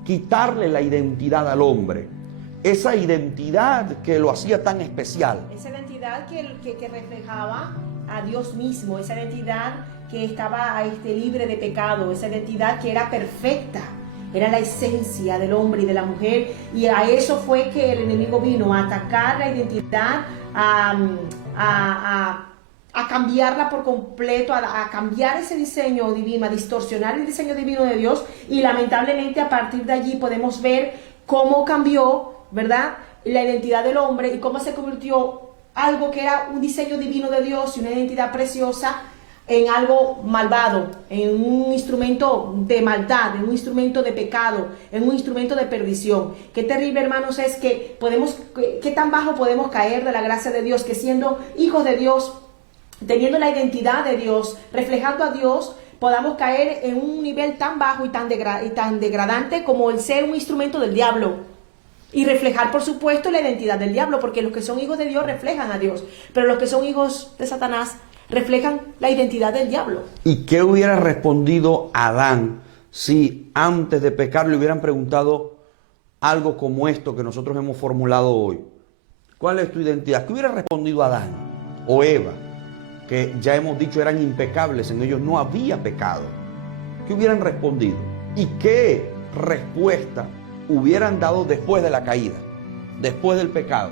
quitarle la identidad al hombre, esa identidad que lo hacía tan especial. Esa identidad que reflejaba a Dios mismo, esa identidad que estaba libre de pecado, esa identidad que era perfecta, era la esencia del hombre y de la mujer, y a eso fue que el enemigo vino, a atacar la identidad, a cambiarla por completo, a cambiar ese diseño divino, a distorsionar el diseño divino de Dios, y lamentablemente a partir de allí podemos ver cómo cambió, ¿verdad?, la identidad del hombre y cómo se convirtió algo que era un diseño divino de Dios y una identidad preciosa en algo malvado, en un instrumento de maldad, en un instrumento de pecado, en un instrumento de perdición. Qué terrible, hermanos, es que qué tan bajo podemos caer de la gracia de Dios, que siendo hijos de Dios, teniendo la identidad de Dios, reflejando a Dios, podamos caer en un nivel tan bajo y tan degradante como el ser un instrumento del diablo y reflejar, por supuesto, la identidad del diablo, porque los que son hijos de Dios reflejan a Dios, pero los que son hijos de Satanás reflejan la identidad del diablo. ¿Y qué hubiera respondido Adán si antes de pecar le hubieran preguntado algo como esto que nosotros hemos formulado hoy? ¿Cuál es tu identidad? ¿Qué hubiera respondido Adán o Eva? Que ya hemos dicho eran impecables, en ellos no había pecado. ¿Qué hubieran respondido? ¿Y qué respuesta hubieran dado después de la caída, después del pecado?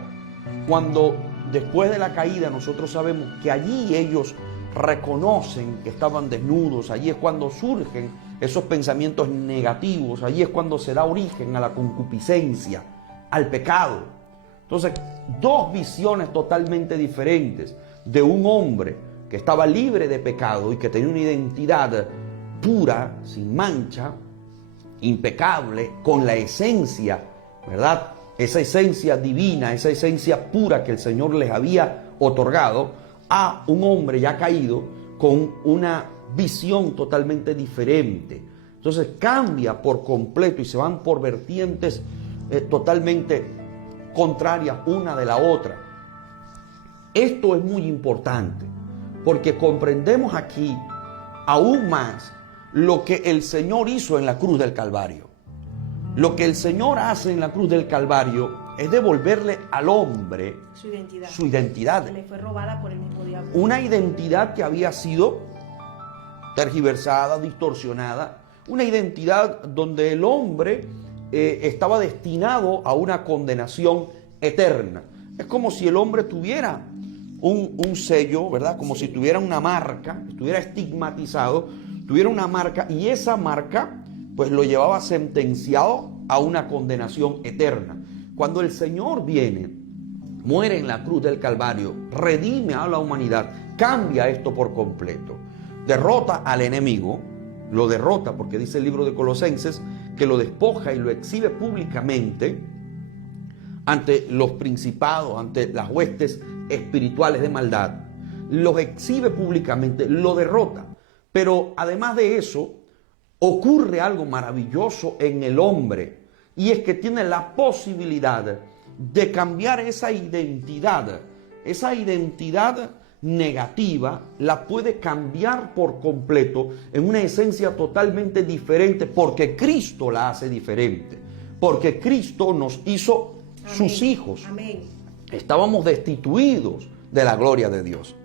Cuando después de la caída nosotros sabemos que allí ellos reconocen que estaban desnudos, allí es cuando surgen esos pensamientos negativos, allí es cuando se da origen a la concupiscencia, al pecado. Entonces, dos visiones totalmente diferentes de un hombre que estaba libre de pecado y que tenía una identidad pura, sin mancha, impecable, con la esencia, ¿verdad?, esa esencia divina, esa esencia pura que el Señor les había otorgado, a un hombre ya caído con una visión totalmente diferente. Entonces cambia por completo y se van por vertientes totalmente contrarias una de la otra. Esto es muy importante porque comprendemos aquí aún más lo que el Señor hizo en la cruz del Calvario. Lo que el Señor hace en la cruz del Calvario es devolverle al hombre su identidad. Que le fue robada por el mismo diablo. Una identidad que había sido tergiversada, distorsionada, una identidad donde el hombre estaba destinado a una condenación eterna. Es como si el hombre tuviera un sello, ¿verdad? Como si tuviera una marca, estuviera estigmatizado, tuviera una marca, y esa marca pues lo llevaba sentenciado a una condenación eterna. Cuando el Señor viene, muere en la cruz del Calvario, redime a la humanidad, cambia esto por completo, derrota al enemigo, lo derrota porque dice el libro de Colosenses que lo despoja y lo exhibe públicamente ante los principados, ante las huestes espirituales de maldad, los exhibe públicamente, lo derrota. Pero además de eso, ocurre algo maravilloso en el hombre, y es que tiene la posibilidad de cambiar esa identidad negativa, la puede cambiar por completo en una esencia totalmente diferente, porque Cristo la hace diferente, porque Cristo nos hizo sus hijos. Amén. Estábamos destituidos de la gloria de Dios.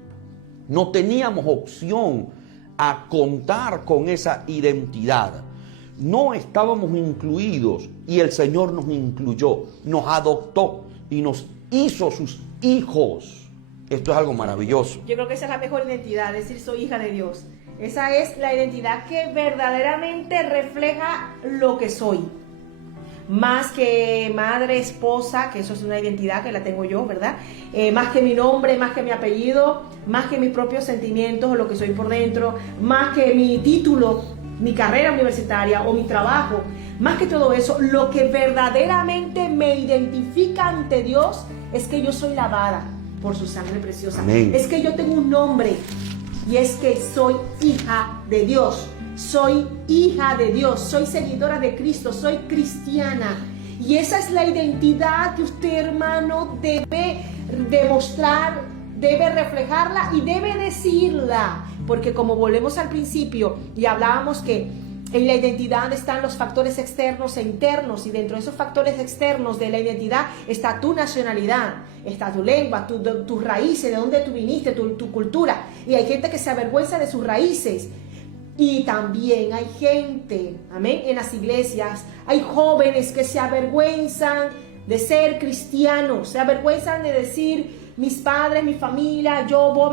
No teníamos opción a contar con esa identidad. No estábamos incluidos y el Señor nos incluyó, nos adoptó y nos hizo sus hijos. Esto es algo maravilloso. Yo creo que esa es la mejor identidad, decir soy hija de Dios. Esa es la identidad que verdaderamente refleja lo que soy. Más que madre, esposa, que eso es una identidad que la tengo yo, ¿verdad? Más que mi nombre, más que mi apellido, más que mis propios sentimientos o lo que soy por dentro, más que mi título, mi carrera universitaria o mi trabajo, más que todo eso, lo que verdaderamente me identifica ante Dios es que yo soy lavada por su sangre preciosa. Amén. Es que yo tengo un nombre y es que soy hija de Dios. Soy hija de Dios, soy seguidora de Cristo, soy cristiana. Y esa es la identidad que usted, hermano, debe demostrar, debe reflejarla y debe decirla. Porque como volvemos al principio y hablábamos que en la identidad están los factores externos e internos, y dentro de esos factores externos de la identidad está tu nacionalidad, está tu lengua, tus raíces, de dónde tú viniste, tu cultura. Y hay gente que se avergüenza de sus raíces. Y también hay gente, amén, en las iglesias, hay jóvenes que se avergüenzan de ser cristianos, se avergüenzan de decir, mis padres, mi familia,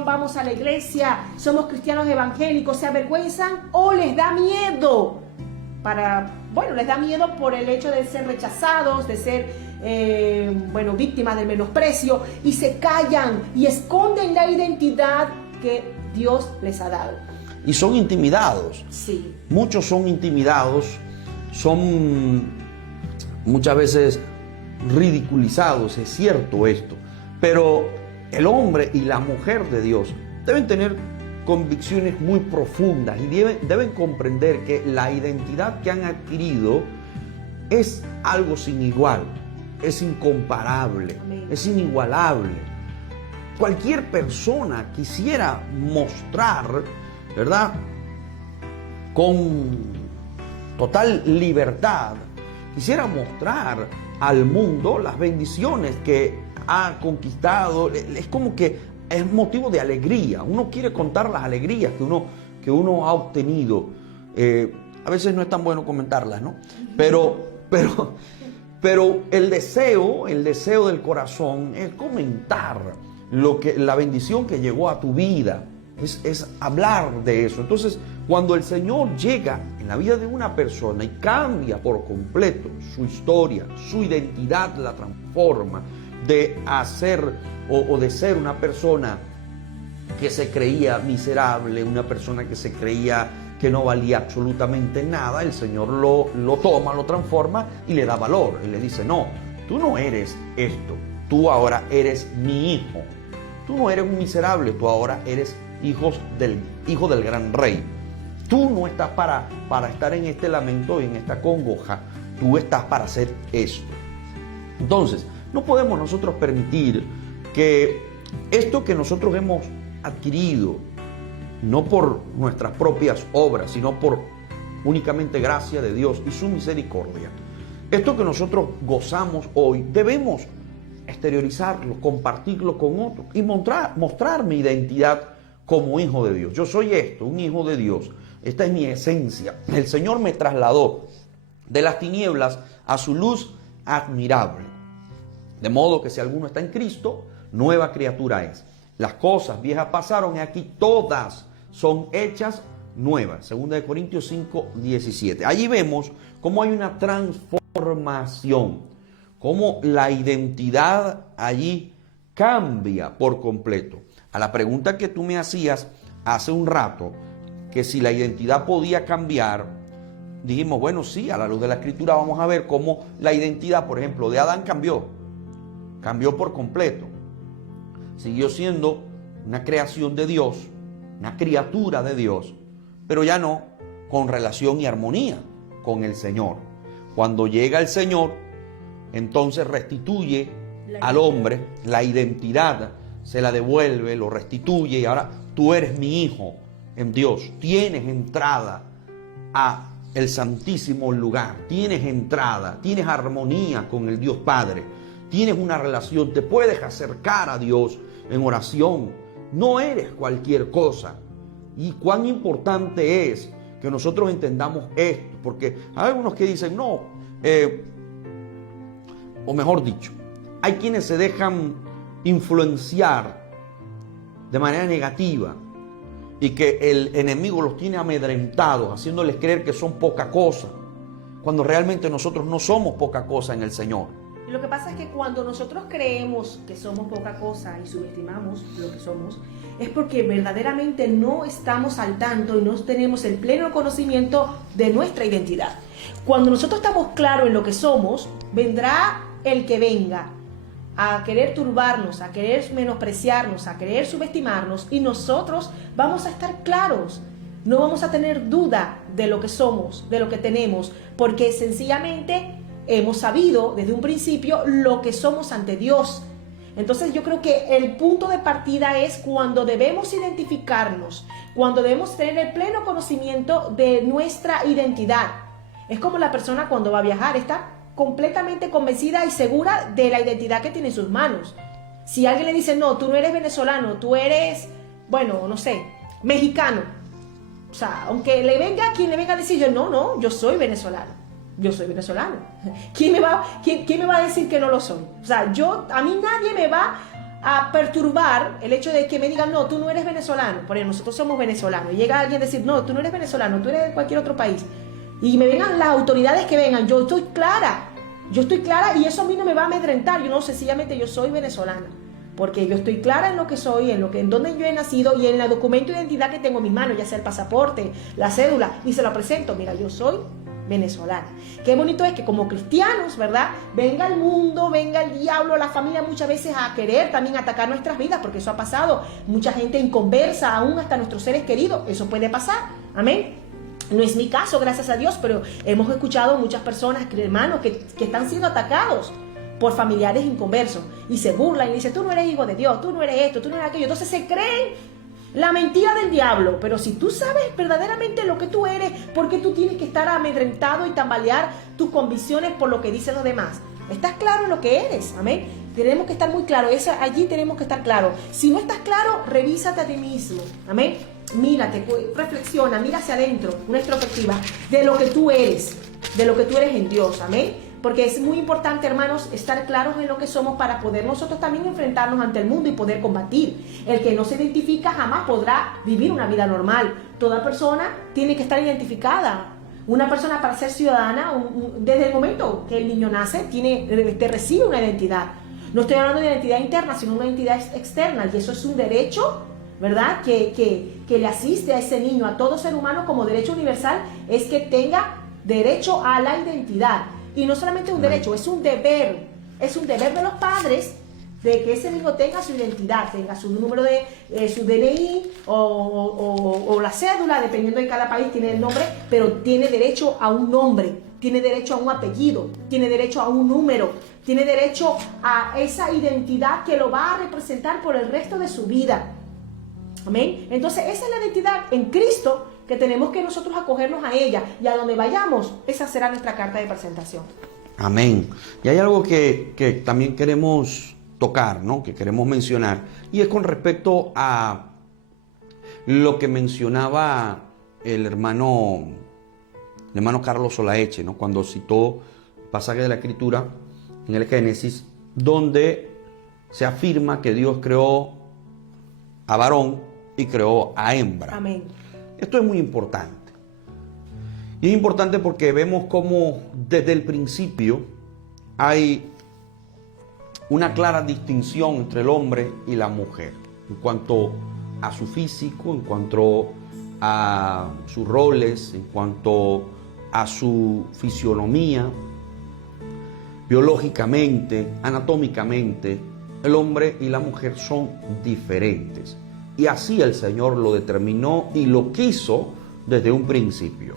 vamos a la iglesia, somos cristianos evangélicos, se avergüenzan o les da miedo, les da miedo por el hecho de ser rechazados, de ser, víctimas del menosprecio, y se callan y esconden la identidad que Dios les ha dado. Y son intimidados. Sí. Muchos son intimidados, son muchas veces ridiculizados, es cierto esto. Pero el hombre y la mujer de Dios deben tener convicciones muy profundas y deben comprender que la identidad que han adquirido es algo sin igual, es incomparable, Amén. Es inigualable. Cualquier persona quisiera mostrar, ¿verdad?, con total libertad, quisiera mostrar al mundo las bendiciones que ha conquistado. Es como que es motivo de alegría. Uno quiere contar las alegrías que uno ha obtenido. A veces no es tan bueno comentarlas, ¿no? Pero el deseo del corazón es comentar la bendición que llegó a tu vida. Es hablar de eso. Entonces, cuando el Señor llega en la vida de una persona y cambia por completo su historia, su identidad la transforma de hacer o de ser una persona que se creía miserable, una persona que se creía que no valía absolutamente nada, el Señor lo toma, lo transforma y le da valor. Y le dice, no, tú no eres esto, tú ahora eres mi hijo. Tú no eres un miserable, tú ahora eres hijo del gran rey. Tú no estás para estar en este lamento y en esta congoja. Tú estás para hacer esto. Entonces, no podemos nosotros permitir que esto que nosotros hemos adquirido, no por nuestras propias obras, sino por únicamente gracia de Dios y su misericordia, esto que nosotros gozamos hoy, debemos exteriorizarlo, compartirlo con otros y mostrar mi identidad como hijo de Dios. Yo soy esto, un hijo de Dios. Esta es mi esencia. El Señor me trasladó de las tinieblas a su luz admirable. De modo que si alguno está en Cristo, nueva criatura es. Las cosas viejas pasaron y aquí todas son hechas nuevas. 2 Corintios 5, 17. Allí vemos cómo hay una transformación, cómo la identidad allí cambia por completo. A la pregunta que tú me hacías hace un rato, que si la identidad podía cambiar, dijimos, bueno, sí, a la luz de la Escritura vamos a ver cómo la identidad, por ejemplo, de Adán cambió por completo. Siguió siendo una creación de Dios, una criatura de Dios, pero ya no con relación y armonía con el Señor. Cuando llega el Señor, entonces restituye al hombre la identidad, se la devuelve, lo restituye y ahora tú eres mi hijo en Dios. Tienes entrada a el santísimo lugar, tienes entrada, tienes armonía con el Dios Padre, tienes una relación, te puedes acercar a Dios en oración. No eres cualquier cosa. Y cuán importante es que nosotros entendamos esto, porque hay algunos que dicen, no, o mejor dicho, hay quienes se dejan influenciar de manera negativa y que el enemigo los tiene amedrentados, haciéndoles creer que son poca cosa, cuando realmente nosotros no somos poca cosa en el Señor. Lo que pasa es que cuando nosotros creemos que somos poca cosa y subestimamos lo que somos, es porque verdaderamente no estamos al tanto y no tenemos el pleno conocimiento de nuestra identidad. Cuando nosotros estamos claros en lo que somos, vendrá el que venga a querer turbarnos, a querer menospreciarnos, a querer subestimarnos, y nosotros vamos a estar claros. No vamos a tener duda de lo que somos, de lo que tenemos, porque sencillamente hemos sabido desde un principio lo que somos ante Dios. Entonces yo creo que el punto de partida es cuando debemos identificarnos, cuando debemos tener el pleno conocimiento de nuestra identidad. Es como la persona cuando va a viajar, está completamente convencida y segura de la identidad que tiene en sus manos. Si alguien le dice, no, tú no eres venezolano, tú eres, bueno, no sé, mexicano. O sea, aunque le venga quien le venga a decir, no, yo soy venezolano. Yo soy venezolano. ¿Quién me va a decir que no lo soy? O sea, a mí nadie me va a perturbar el hecho de que me digan, no, tú no eres venezolano. Por ejemplo, nosotros somos venezolanos. Y llega alguien a decir, no, tú no eres venezolano, tú eres de cualquier otro país. Y me vengan las autoridades que vengan, yo estoy clara y eso a mí no me va a amedrentar. Yo no, sencillamente yo soy venezolana. Porque yo estoy clara en lo que soy, en dónde yo he nacido y en el documento de identidad que tengo en mis manos, ya sea el pasaporte, la cédula, y se lo presento. Mira, yo soy venezolana. Qué bonito es que como cristianos, ¿verdad? Venga el mundo, venga el diablo, la familia muchas veces a querer también atacar nuestras vidas, porque eso ha pasado. Mucha gente inconversa, aún hasta nuestros seres queridos. Eso puede pasar. Amén. No es mi caso, gracias a Dios, pero hemos escuchado muchas personas, hermanos, que están siendo atacados por familiares inconversos y se burlan y dicen, tú no eres hijo de Dios, tú no eres esto, tú no eres aquello. Entonces se creen la mentira del diablo. Pero si tú sabes verdaderamente lo que tú eres, ¿por qué tú tienes que estar amedrentado y tambalear tus convicciones por lo que dicen los demás? ¿Estás claro en lo que eres? Amén. Tenemos que estar muy claros. Allí tenemos que estar claros. Si no estás claro, revísate a ti mismo. Amén. Mírate, reflexiona, mira hacia adentro, una introspectiva de lo que tú eres en Dios. Amén. Porque es muy importante, hermanos, estar claros en lo que somos para poder nosotros también enfrentarnos ante el mundo y poder combatir. El que no se identifica jamás podrá vivir una vida normal. Toda persona tiene que estar identificada. Una persona, para ser ciudadana, desde el momento que el niño nace, recibe una identidad. No estoy hablando de identidad interna, sino una identidad externa. Y eso es un derecho, ¿verdad?, que le asiste a ese niño, a todo ser humano como derecho universal, es que tenga derecho a la identidad. Y no solamente un derecho, es un deber de los padres de que ese hijo tenga su identidad, tenga su número de su DNI o la cédula, dependiendo de cada país tiene el nombre, pero tiene derecho a un nombre, tiene derecho a un apellido, tiene derecho a un número, tiene derecho a esa identidad que lo va a representar por el resto de su vida. Amén. Entonces esa es la identidad en Cristo, que tenemos que nosotros acogernos a ella, y a donde vayamos, esa será nuestra carta de presentación. Amén. Y hay algo que también queremos tocar, ¿no? Que queremos mencionar, y es con respecto a lo que mencionaba el hermano Carlos Solaeche, ¿no? Cuando citó el pasaje de la Escritura en el Génesis, donde se afirma que Dios creó a varón y creó a hembra. Amén. Esto es muy importante. Y es importante porque vemos cómo desde el principio hay una clara distinción entre el hombre y la mujer en cuanto a su físico, en cuanto a sus roles, en cuanto a su fisionomía, biológicamente, anatómicamente. El hombre y la mujer son diferentes. Y así el Señor lo determinó y lo quiso desde un principio.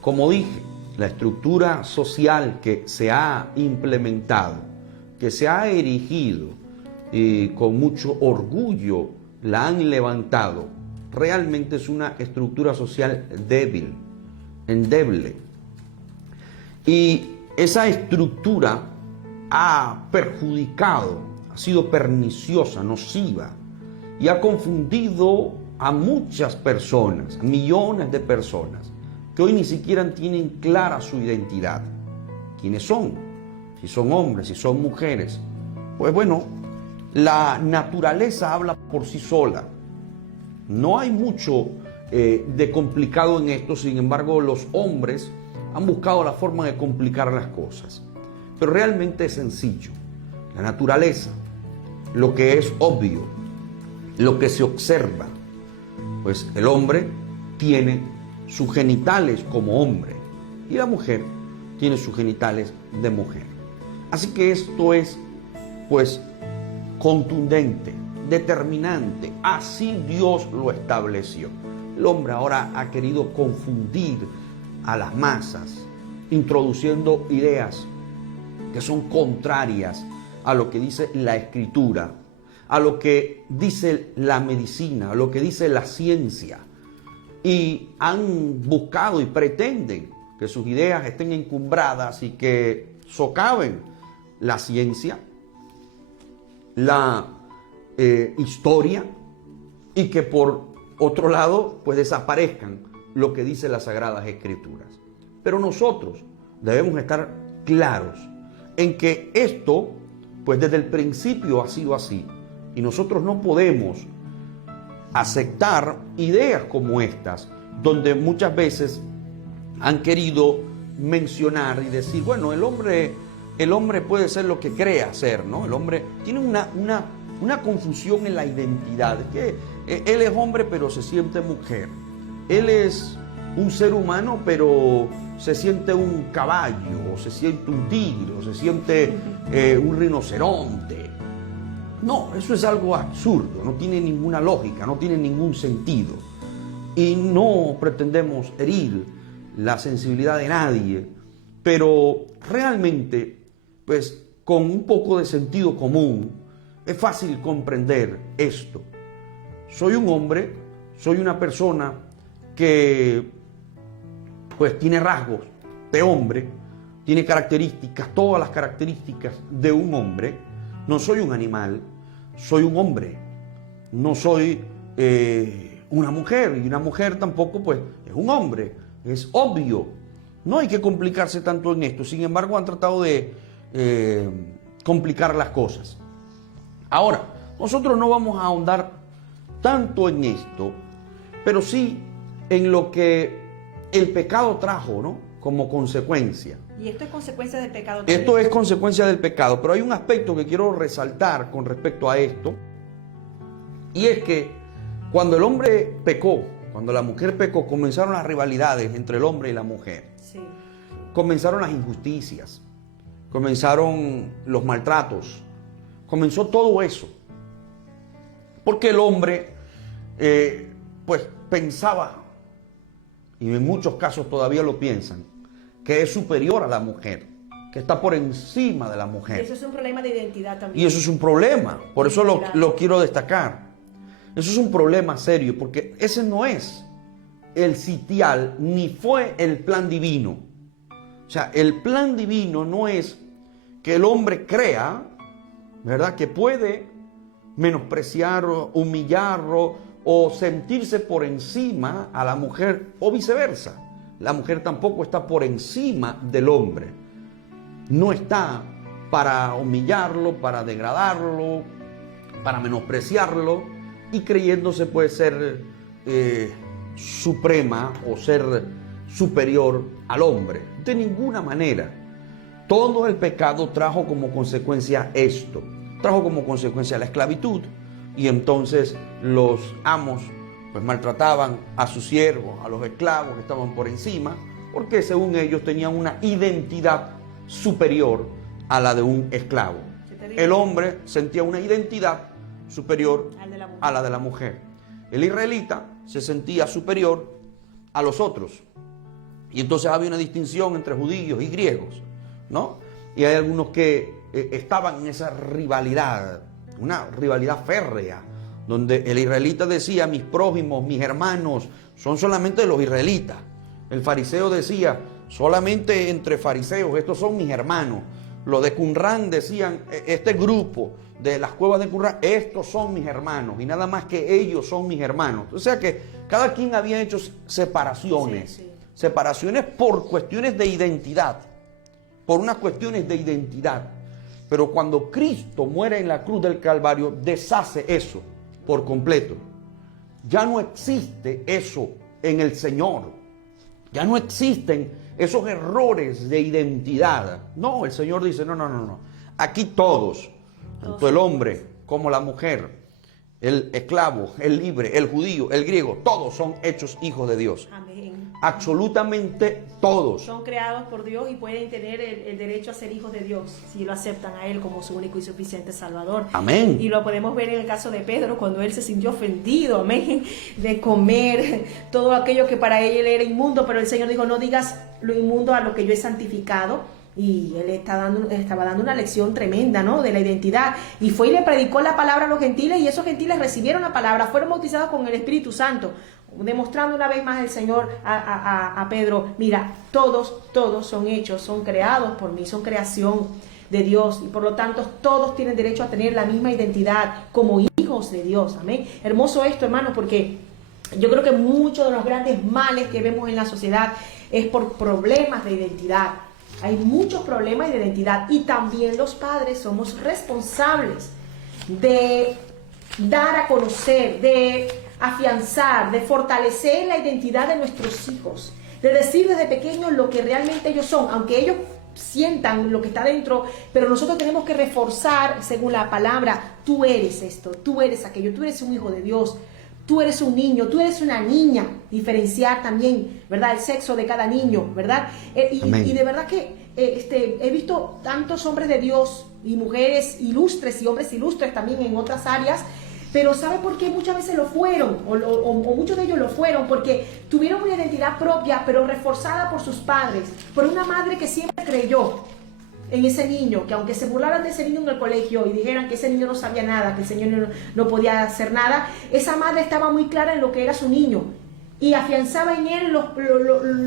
Como dije, la estructura social que se ha implementado, que se ha erigido y con mucho orgullo la han levantado, realmente es una estructura social débil, endeble. Y esa estructura ha perjudicado, ha sido perniciosa, nociva, y ha confundido a muchas personas, a millones de personas, que hoy ni siquiera tienen clara su identidad. ¿Quiénes son? Si son hombres, si son mujeres. Pues bueno, la naturaleza habla por sí sola. No hay mucho de complicado en esto, sin embargo, los hombres han buscado la forma de complicar las cosas. Pero realmente es sencillo. La naturaleza, lo que es obvio, lo que se observa, pues el hombre tiene sus genitales como hombre y la mujer tiene sus genitales de mujer. Así que esto es, pues, contundente, determinante. Así Dios lo estableció. El hombre ahora ha querido confundir a las masas, introduciendo ideas que son contrarias a lo que dice la Escritura, a lo que dice la medicina, a lo que dice la ciencia. Y han buscado y pretenden que sus ideas estén encumbradas y que socaven la ciencia, la historia, y que por otro lado pues desaparezcan lo que dice las Sagradas Escrituras. Pero nosotros debemos estar claros en que esto pues desde el principio ha sido así, y nosotros no podemos aceptar ideas como estas, donde muchas veces han querido mencionar y decir, bueno, el hombre puede ser lo que crea ser, ¿no? El hombre tiene una confusión en la identidad, que él es hombre pero se siente mujer, él es un ser humano pero se siente un caballo, o se siente un tigre, o se siente un rinoceronte. No, eso es algo absurdo, no tiene ninguna lógica, no tiene ningún sentido. Y no pretendemos herir la sensibilidad de nadie, pero realmente, pues con un poco de sentido común, es fácil comprender esto. Soy un hombre, soy una persona que pues tiene rasgos de hombre, tiene características, todas las características de un hombre. No soy un animal, soy un hombre, no soy una mujer, y una mujer tampoco pues es un hombre, es obvio. No hay que complicarse tanto en esto, sin embargo han tratado de complicar las cosas. Ahora, nosotros no vamos a ahondar tanto en esto, pero sí en lo que el pecado trajo, ¿no? Como consecuencia. Y esto es consecuencia del pecado. Esto es consecuencia del pecado, pero hay un aspecto que quiero resaltar con respecto a esto, y es que cuando el hombre pecó, cuando la mujer pecó, comenzaron las rivalidades entre el hombre y la mujer. Sí. Comenzaron las injusticias, comenzaron los maltratos, comenzó todo eso. Porque el hombre, pues pensaba, y en muchos casos todavía lo piensan, que es superior a la mujer, que está por encima de la mujer. Y eso es un problema de identidad también. Y eso es un problema, por eso lo quiero destacar. Eso es un problema serio, porque ese no es el sitial, ni fue el plan divino. O sea, el plan divino no es que el hombre crea, ¿verdad?, que puede menospreciar, humillar o sentirse por encima a la mujer, o viceversa. La mujer tampoco está por encima del hombre. No está para humillarlo, para degradarlo, para menospreciarlo, y creyéndose puede ser suprema o ser superior al hombre. De ninguna manera. Todo el pecado trajo como consecuencia esto. Trajo como consecuencia la esclavitud. Y entonces los amos pues maltrataban a sus siervos, a los esclavos que estaban por encima, porque según ellos tenían una identidad superior a la de un esclavo. El hombre sentía una identidad superior a la de la mujer. El israelita se sentía superior a los otros. Y entonces había una distinción entre judíos y griegos, ¿no? Y hay algunos que estaban en esa rivalidad, una rivalidad férrea, donde el israelita decía, mis prójimos, mis hermanos, son solamente los israelitas. El fariseo decía, solamente entre fariseos, estos son mis hermanos. Los de Qumrán decían, este grupo de las cuevas de Qumrán, estos son mis hermanos, y nada más que ellos son mis hermanos. O sea que cada quien había hecho separaciones, Sí. separaciones por cuestiones de identidad, por unas cuestiones de identidad. Pero cuando Cristo muere en la cruz del Calvario, deshace eso por completo. Ya no existe eso en el Señor. Ya no existen esos errores de identidad. No, el Señor dice, no. Aquí todos, tanto el hombre como la mujer, el esclavo, el libre, el judío, el griego, todos son hechos hijos de Dios. Amén. Absolutamente todos. Son creados por Dios y pueden tener el derecho a ser hijos de Dios si lo aceptan a Él como su único y suficiente Salvador. Amén. Y lo podemos ver en el caso de Pedro, cuando él se sintió ofendido, amén, de comer todo aquello que para él era inmundo, pero el Señor dijo, no digas lo inmundo a lo que yo he santificado. Y él estaba dando una lección tremenda, ¿no?, de la identidad. Y fue y le predicó la palabra a los gentiles, y esos gentiles recibieron la palabra, fueron bautizados con el Espíritu Santo, demostrando una vez más el Señor a Pedro, mira, todos son hechos, son creados por mí, son creación de Dios, y por lo tanto todos tienen derecho a tener la misma identidad como hijos de Dios. Amén. Hermoso esto, hermano, porque yo creo que muchos de los grandes males que vemos en la sociedad es por problemas de identidad. Hay muchos problemas de identidad, y también los padres somos responsables de dar a conocer, de afianzar, de fortalecer la identidad de nuestros hijos, de decir desde pequeños lo que realmente ellos son, aunque ellos sientan lo que está dentro, pero nosotros tenemos que reforzar según la palabra, tú eres esto, tú eres aquello, tú eres un hijo de Dios, tú eres un niño, tú eres una niña, diferenciar también, ¿verdad?, el sexo de cada niño, ¿verdad? Y de verdad que he visto tantos hombres de Dios y mujeres ilustres y hombres ilustres también en otras áreas, pero ¿sabe por qué muchas veces lo fueron? O muchos de ellos lo fueron porque tuvieron una identidad propia, pero reforzada por sus padres, por una madre que siempre creyó en ese niño, que aunque se burlaran de ese niño en el colegio y dijeran que ese niño no sabía nada, que ese niño no podía hacer nada, esa madre estaba muy clara en lo que era su niño y afianzaba en él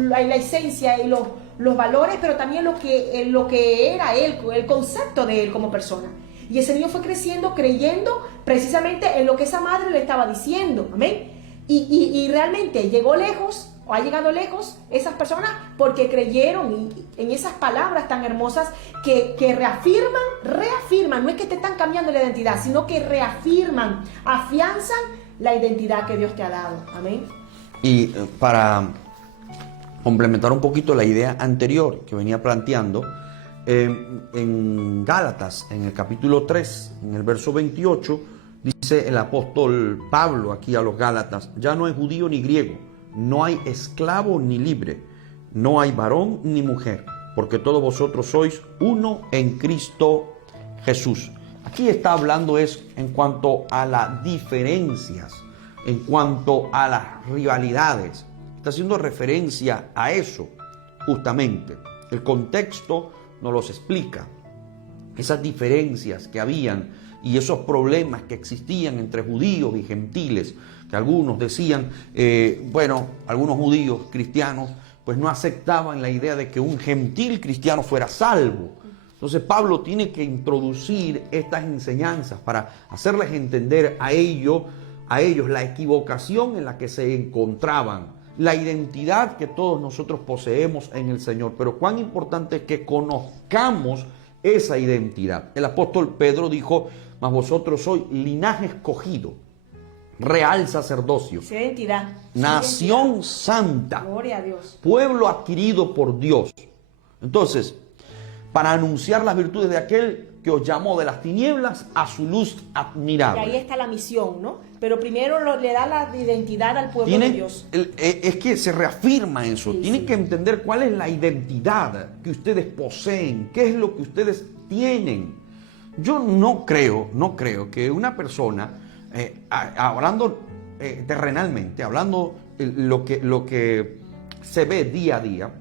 la esencia y los valores, pero también lo que era él, el concepto de él como persona. Y ese niño fue creciendo, creyendo precisamente en lo que esa madre le estaba diciendo. Amén. Y realmente llegó lejos, o ha llegado lejos esas personas porque creyeron en esas palabras tan hermosas que reafirman, no es que te están cambiando la identidad, sino que reafirman, afianzan la identidad que Dios te ha dado. Amén. Y para complementar un poquito la idea anterior que venía planteando, en Gálatas, en el capítulo 3, en el verso 28, dice el apóstol Pablo aquí a los Gálatas, ya no hay judío ni griego, no hay esclavo ni libre, no hay varón ni mujer, porque todos vosotros sois uno en Cristo Jesús. Aquí está hablando es en cuanto a las diferencias, en cuanto a las rivalidades. Está haciendo referencia a eso, justamente. El contexto nos los explica. Esas diferencias que habían y esos problemas que existían entre judíos y gentiles, que algunos decían, algunos judíos cristianos, pues no aceptaban la idea de que un gentil cristiano fuera salvo. Entonces Pablo tiene que introducir estas enseñanzas para hacerles entender a ellos la equivocación en la que se encontraban, la identidad que todos nosotros poseemos en el Señor, pero cuán importante es que conozcamos esa identidad. El apóstol Pedro dijo, mas vosotros sois linaje escogido, real sacerdocio, Su identidad. nación santa, Gloria a Dios. pueblo adquirido por Dios. Entonces, para anunciar las virtudes de aquel que os llamó de las tinieblas a su luz Y admirable. ahí está la misión, ¿no? Pero primero le da la identidad al pueblo de Dios. Es que se reafirma eso. Sí, Tienen sí. que entender cuál es la identidad que ustedes poseen, qué es lo que ustedes tienen. Yo no creo que una persona, hablando terrenalmente, hablando lo que se ve día a día,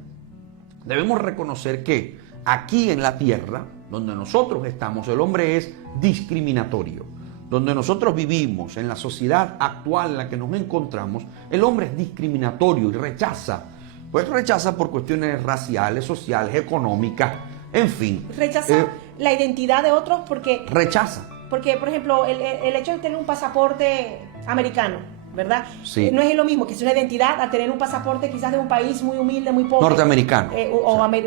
debemos reconocer que aquí en la tierra, donde nosotros estamos, el hombre es discriminatorio. Donde nosotros vivimos, en la sociedad actual en la que nos encontramos, el hombre es discriminatorio y rechaza. Pues rechaza por cuestiones raciales, sociales, económicas, en fin. Rechaza la identidad de otros porque, Rechaza. por ejemplo, el hecho de tener un pasaporte americano, ¿verdad? Sí. No es lo mismo que es una identidad a tener un pasaporte quizás de un país muy humilde, muy pobre. Norteamericano.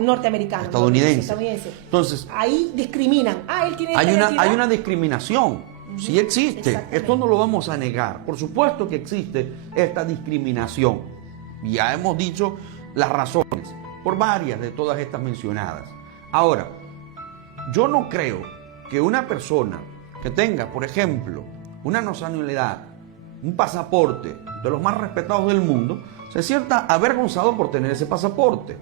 Norteamericano. Estadounidense. Entonces, ahí discriminan. Él tiene hay esta una identidad. discriminación. Sí existe. Exactamente. Esto no lo vamos a negar. Por supuesto que existe esta discriminación. Ya hemos dicho las razones, por varias de todas estas mencionadas. Ahora, yo no creo que una persona que tenga, por ejemplo, una nacionalidad, un pasaporte de los más respetados del mundo, se sienta avergonzado por tener ese pasaporte.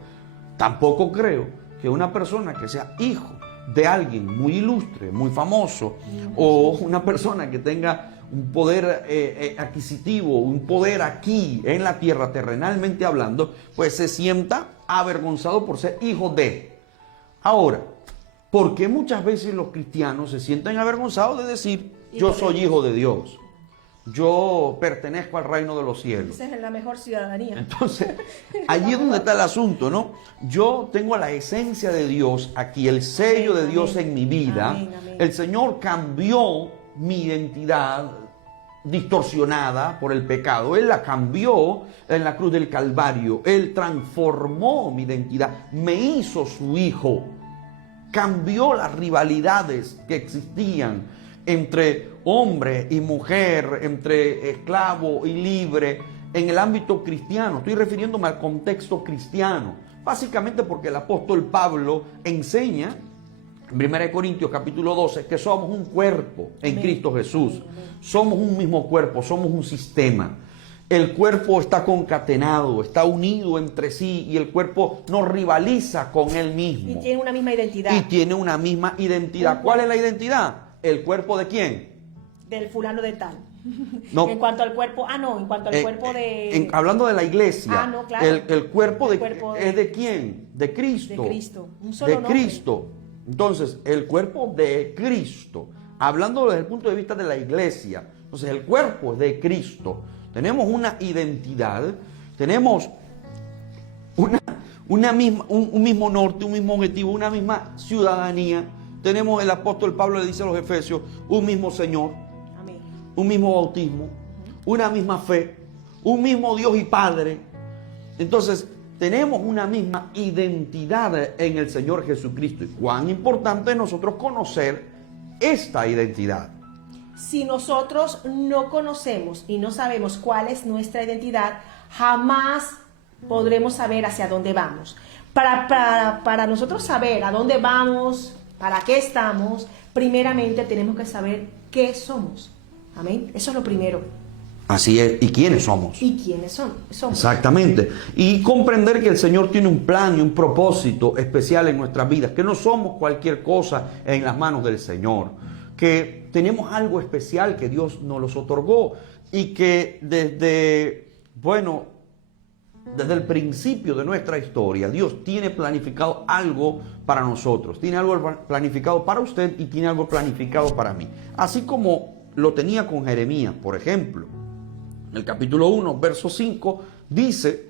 Tampoco creo que una persona que sea hijo de alguien muy ilustre, muy famoso, o una persona que tenga un poder adquisitivo, un poder aquí en la tierra, terrenalmente hablando, pues se sienta avergonzado por ser hijo de. Ahora, ¿por qué muchas veces los cristianos se sienten avergonzados de decir, yo soy hijo de Dios? Yo pertenezco al reino de los cielos. Esa es la mejor ciudadanía. Entonces, allí es donde está el asunto, ¿no? Yo tengo la esencia de Dios aquí, el sello de Dios en mi vida. Amén, amén. El Señor cambió mi identidad distorsionada por el pecado. Él la cambió en la cruz del Calvario. Él transformó mi identidad, me hizo su hijo. Cambió las rivalidades que existían entre hombre y mujer, entre esclavo y libre, en el ámbito cristiano. Estoy refiriéndome al contexto cristiano, básicamente porque el apóstol Pablo enseña en 1 Corintios capítulo 12 que somos un cuerpo en Cristo Jesús. Somos un mismo cuerpo, somos un sistema. El cuerpo está concatenado, está unido entre sí y el cuerpo no rivaliza con él mismo. Y tiene una misma identidad. Y tiene una misma identidad. ¿Cuál es la identidad? ¿El cuerpo de quién? Del fulano de tal. No. En cuanto al cuerpo, en cuanto al cuerpo de... hablando de la iglesia, no, claro. el cuerpo, El cuerpo ¿es de quién? De Cristo. De Cristo. Un solo de nombre. Cristo. Entonces, el cuerpo de Cristo. Hablando desde el punto de vista de la iglesia. Entonces, el cuerpo es de Cristo. Tenemos una identidad, tenemos un mismo norte, un mismo objetivo, una misma ciudadanía. Tenemos, el apóstol Pablo le dice a los Efesios, un mismo Señor, Amén. un mismo bautismo, una misma fe, un mismo Dios y Padre. Entonces, tenemos una misma identidad en el Señor Jesucristo. Y cuán importante es nosotros conocer esta identidad. Si nosotros no conocemos y no sabemos cuál es nuestra identidad, jamás podremos saber hacia dónde vamos. Para nosotros saber a dónde vamos, para qué estamos, primeramente tenemos que saber qué somos. Amén. Eso es lo primero. Así es. ¿Y quiénes somos? ¿Y quiénes somos? Exactamente. Y comprender que el Señor tiene un plan y un propósito especial en nuestras vidas, que no somos cualquier cosa en las manos del Señor, que tenemos algo especial que Dios nos los otorgó y que desde el principio de nuestra historia, Dios tiene planificado algo para nosotros, tiene algo planificado para usted y tiene algo planificado para mí. Así como lo tenía con Jeremías, por ejemplo. En el capítulo 1, verso 5, dice: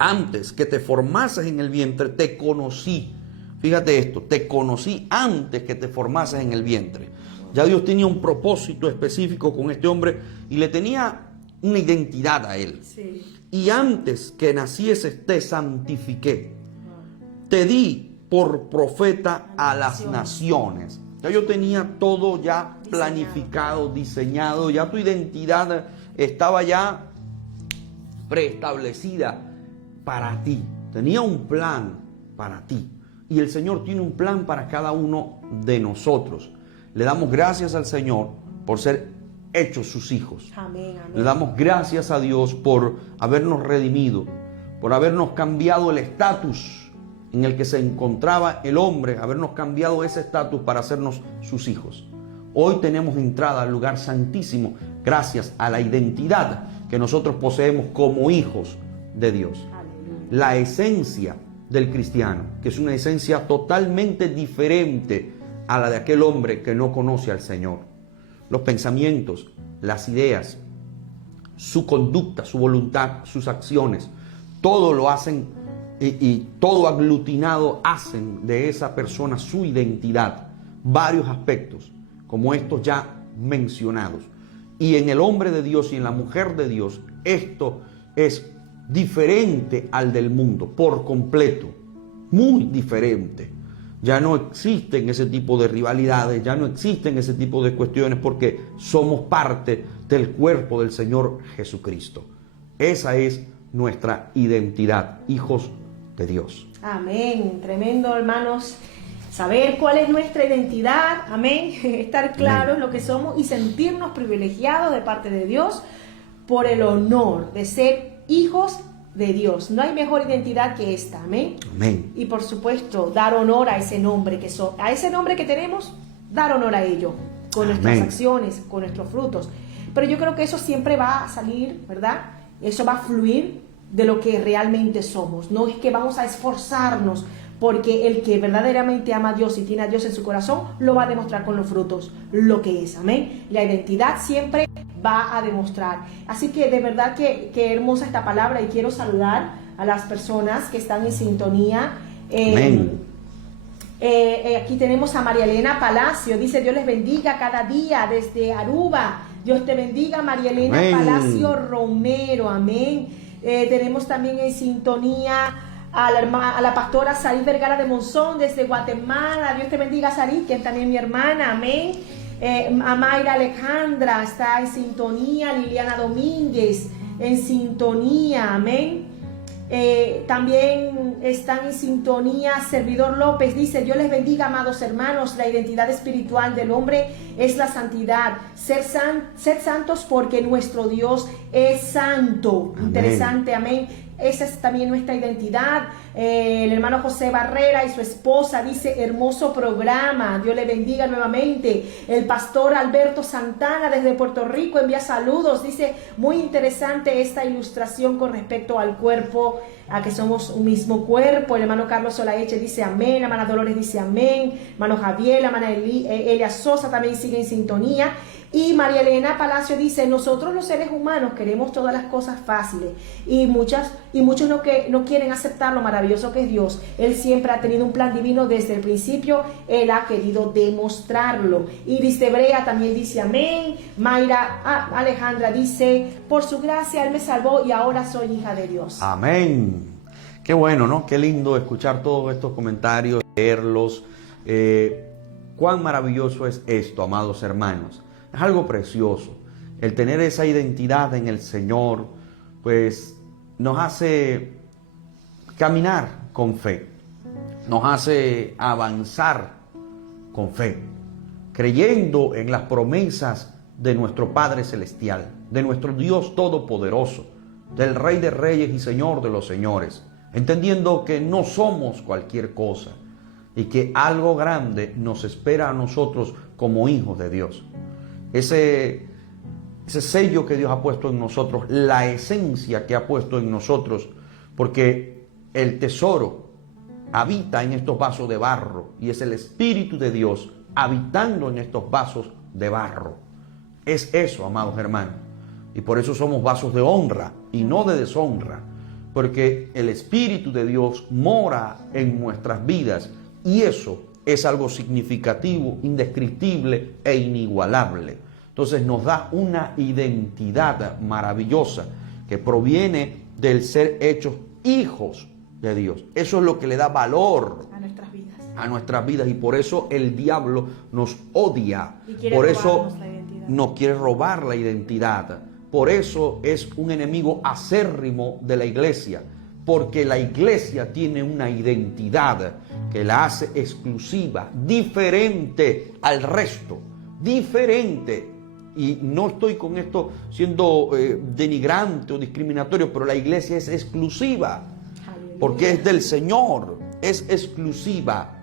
antes que te formases en el vientre, te conocí. Fíjate esto, te conocí antes que te formases en el vientre. Ya Dios tenía un propósito específico con este hombre y le tenía una identidad a él. Sí. Y antes que nacieses te santifiqué. Te di por profeta a las naciones. Ya yo tenía todo ya planificado, diseñado. Ya tu identidad estaba ya preestablecida para ti. Tenía un plan para ti. Y el Señor tiene un plan para cada uno de nosotros. Le damos gracias al Señor por ser hechos sus hijos. Amén, amén. Le damos gracias a Dios por habernos redimido, por habernos cambiado el estatus en el que se encontraba el hombre, habernos cambiado ese estatus para hacernos sus hijos. Hoy tenemos entrada al lugar santísimo gracias a la identidad que nosotros poseemos como hijos de Dios. Aleluya. La esencia del cristiano, que es una esencia totalmente diferente a la de aquel hombre que no conoce al Señor. Los pensamientos, las ideas, su conducta, su voluntad, sus acciones, todo lo hacen y todo aglutinado hacen de esa persona su identidad. Varios aspectos, como estos ya mencionados. Y en el hombre de Dios y en la mujer de Dios, esto es diferente al del mundo, por completo, muy diferente. Ya no existen ese tipo de rivalidades, ya no existen ese tipo de cuestiones porque somos parte del cuerpo del Señor Jesucristo. Esa es nuestra identidad, hijos de Dios. Amén. Tremendo, hermanos. Saber cuál es nuestra identidad, amén. Estar claros en lo que somos y sentirnos privilegiados de parte de Dios por el honor de ser hijos de Dios. No hay mejor identidad que esta, amén. Amén. Y por supuesto, dar honor a ese nombre a ese nombre que tenemos, dar honor a ello, con nuestras Amén. acciones, con nuestros frutos. Pero yo creo que eso siempre va a salir, ¿verdad? Eso va a fluir de lo que realmente somos. No es que vamos a esforzarnos, porque el que verdaderamente ama a Dios y tiene a Dios en su corazón, lo va a demostrar con los frutos, lo que es, amén. La identidad siempre va a demostrar. Así que de verdad que hermosa esta palabra, y quiero saludar a las personas que están en sintonía. Amén. Aquí tenemos a María Elena Palacio, dice: Dios les bendiga cada día desde Aruba. Dios te bendiga, María Elena Amén. Palacio Romero, amén. Tenemos también en sintonía a la pastora Sarí Vergara de Monzón desde Guatemala. Dios te bendiga, Sarí, que es también mi hermana, amén. A Mayra Alejandra está en sintonía, Liliana Domínguez en sintonía, amén. También están en sintonía Servidor López, dice: Dios les bendiga, amados hermanos. La identidad espiritual del hombre es la santidad. Sed santos porque nuestro Dios es santo. Amén. Interesante, amén. Esa es también nuestra identidad. El hermano José Barrera y su esposa dice: hermoso programa, Dios le bendiga nuevamente. El pastor Alberto Santana desde Puerto Rico envía saludos, dice: muy interesante esta ilustración con respecto al cuerpo, a que somos un mismo cuerpo. El hermano Carlos Solaeche dice amén, la hermana Dolores dice amén, hermano Javier, la hermana Elia Sosa también sigue en sintonía. Y María Elena Palacio dice: nosotros los seres humanos queremos todas las cosas fáciles y muchos no quieren aceptar lo maravilloso que es Dios. Él siempre ha tenido un plan divino desde el principio, Él ha querido demostrarlo. Iris de Brea también dice amén. Mayra Alejandra dice: por su gracia Él me salvó y ahora soy hija de Dios. Amén. Qué bueno, ¿no? Qué lindo escuchar todos estos comentarios, leerlos. Cuán maravilloso es esto, amados hermanos. Es algo precioso. El tener esa identidad en el Señor, pues nos hace caminar con fe. Nos hace avanzar con fe, creyendo en las promesas de nuestro Padre Celestial, de nuestro Dios Todopoderoso, del Rey de Reyes y Señor de los Señores, entendiendo que no somos cualquier cosa y que algo grande nos espera a nosotros como hijos de Dios. Ese sello que Dios ha puesto en nosotros, la esencia que ha puesto en nosotros, porque el tesoro habita en estos vasos de barro y es el Espíritu de Dios habitando en estos vasos de barro. Es eso, amados hermanos. Y por eso somos vasos de honra y no de deshonra, porque el Espíritu de Dios mora en nuestras vidas y eso es algo significativo, indescriptible e inigualable. Entonces nos da una identidad maravillosa que proviene del ser hechos hijos de Dios. Eso es lo que le da valor a nuestras vidas y por eso el diablo nos odia. Por eso nos quiere robar la identidad. Por eso es un enemigo acérrimo de la iglesia, porque la iglesia tiene una identidad que la hace exclusiva, diferente al resto, diferente. Y no estoy con esto siendo denigrante o discriminatorio, pero la iglesia es exclusiva, porque es del Señor, es exclusiva.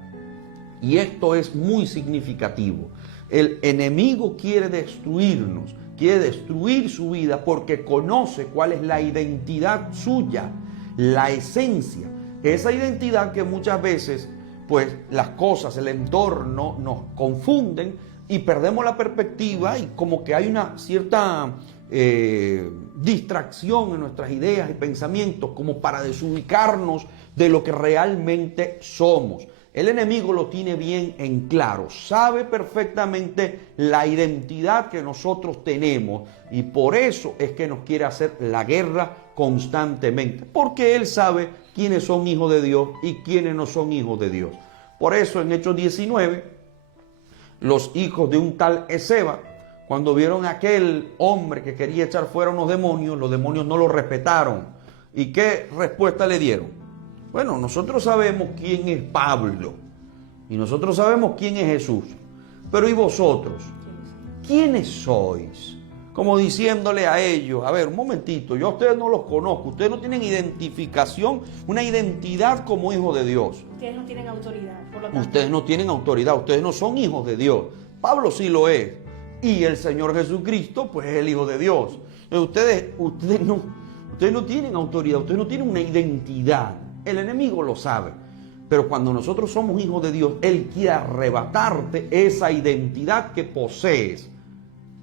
Y esto es muy significativo. El enemigo quiere destruirnos, quiere destruir su vida porque conoce cuál es la identidad suya, la esencia. Esa identidad que muchas veces, pues las cosas, el entorno nos confunden y perdemos la perspectiva y como que hay una cierta distracción en nuestras ideas y pensamientos como para desubicarnos de lo que realmente somos. El enemigo lo tiene bien en claro, sabe perfectamente la identidad que nosotros tenemos y por eso es que nos quiere hacer la guerra constantemente, porque él sabe quiénes son hijos de Dios y quiénes no son hijos de Dios. Por eso en Hechos 19, los hijos de un tal Esceva, cuando vieron a aquel hombre que quería echar fuera unos demonios, los demonios no lo respetaron. ¿Y qué respuesta le dieron? Bueno, nosotros sabemos quién es Pablo y nosotros sabemos quién es Jesús, pero ¿y vosotros? ¿Quiénes sois? Como diciéndole a ellos, a ver, un momentito, yo a ustedes no los conozco, ustedes no tienen identificación, una identidad como hijos de Dios. Ustedes no tienen autoridad, por lo tanto. Ustedes no tienen autoridad, ustedes no son hijos de Dios. Pablo sí lo es, y el Señor Jesucristo, pues es el Hijo de Dios. Ustedes no tienen autoridad, ustedes no tienen una identidad. El enemigo lo sabe, pero cuando nosotros somos hijos de Dios, Él quiere arrebatarte esa identidad que posees.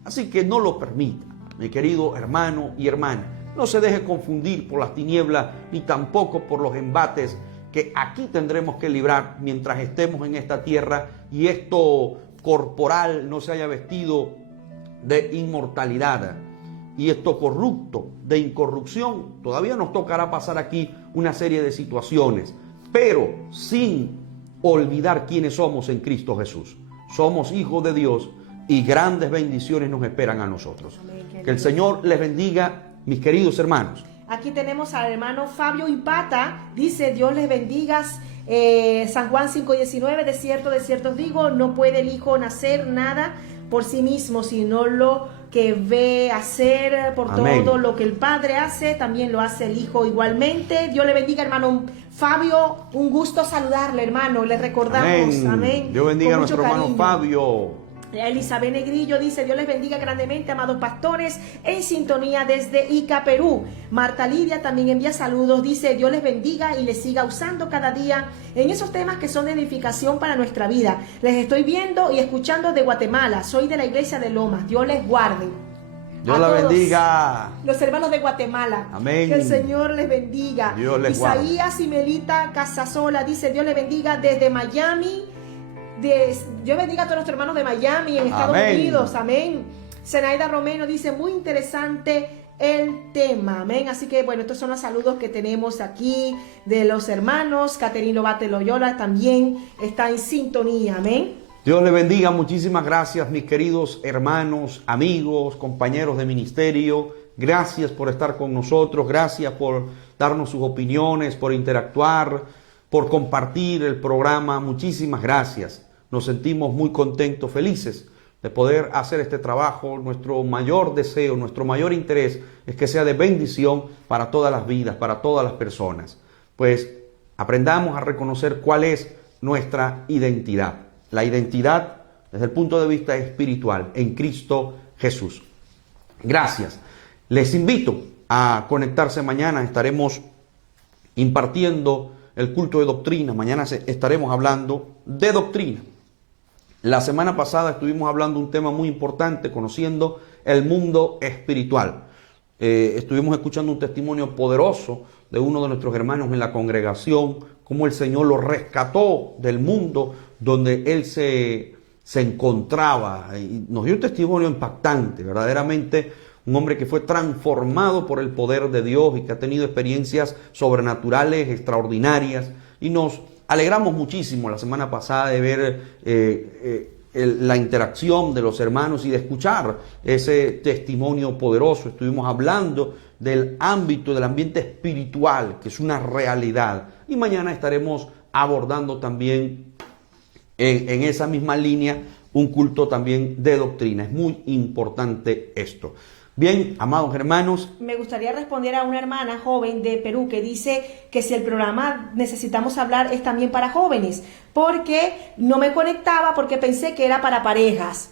Así que no lo permita, mi querido hermano y hermana. No se deje confundir por las tinieblas, ni tampoco por los embates que aquí tendremos que librar mientras estemos en esta tierra y esto corporal no se haya vestido de inmortalidad. Y esto corrupto, de incorrupción, todavía nos tocará pasar aquí una serie de situaciones, pero sin olvidar quiénes somos en Cristo Jesús. Somos hijos de Dios y grandes bendiciones nos esperan a nosotros. Amén. Que el Señor les bendiga, mis queridos hermanos. Aquí tenemos al hermano Fabio Impata, dice, Dios les bendiga. San Juan 5:19, de cierto os digo, no puede el Hijo nacer nada por sí mismo, sino lo que ve hacer por Amén. Todo lo que el Padre hace, también lo hace el Hijo igualmente. Dios le bendiga, hermano Fabio, un gusto saludarle, hermano, le recordamos. Amén. Amén. Dios bendiga a nuestro hermano Fabio. Elizabeth Negrillo dice, Dios les bendiga grandemente, amados pastores, en sintonía desde Ica, Perú. Marta Lidia también envía saludos, dice, Dios les bendiga y les siga usando cada día en esos temas que son de edificación para nuestra vida. Les estoy viendo y escuchando de Guatemala, soy de la iglesia de Lomas, Dios les guarde. Dios la bendiga. Los hermanos de Guatemala. Amén. Que el Señor les bendiga. Dios les guarde. Isaías y Melita Casasola dice, Dios les bendiga desde Miami. Dios bendiga a todos los hermanos de Miami en Estados Unidos, amén. Zenaida Romero dice, muy interesante el tema, amén. Así que bueno, estos son los saludos que tenemos aquí de los hermanos. Caterino Bate Loyola también está en sintonía, amén. Dios le bendiga, muchísimas gracias mis queridos hermanos, amigos, compañeros de ministerio. Gracias por estar con nosotros, gracias por darnos sus opiniones, por interactuar, por compartir el programa. Muchísimas gracias. Nos sentimos muy contentos, felices de poder hacer este trabajo. Nuestro mayor deseo, nuestro mayor interés es que sea de bendición para todas las vidas, para todas las personas. Pues aprendamos a reconocer cuál es nuestra identidad. La identidad desde el punto de vista espiritual en Cristo Jesús. Gracias. Les invito a conectarse mañana. Estaremos impartiendo el culto de doctrina. Mañana estaremos hablando de doctrina. La semana pasada estuvimos hablando de un tema muy importante, conociendo el mundo espiritual. Estuvimos escuchando un testimonio poderoso de uno de nuestros hermanos en la congregación, cómo el Señor lo rescató del mundo donde él se encontraba. Y nos dio un testimonio impactante, verdaderamente un hombre que fue transformado por el poder de Dios y que ha tenido experiencias sobrenaturales, extraordinarias. Y nos alegramos muchísimo la semana pasada de ver la interacción de los hermanos y de escuchar ese testimonio poderoso. Estuvimos hablando del ámbito, del ambiente espiritual, que es una realidad. Y mañana estaremos abordando también en esa misma línea un culto también de doctrina. Es muy importante esto. Bien, amados hermanos. Me gustaría responder a una hermana joven de Perú que dice que si el programa Necesitamos Hablar es también para jóvenes, porque no me conectaba porque pensé que era para parejas.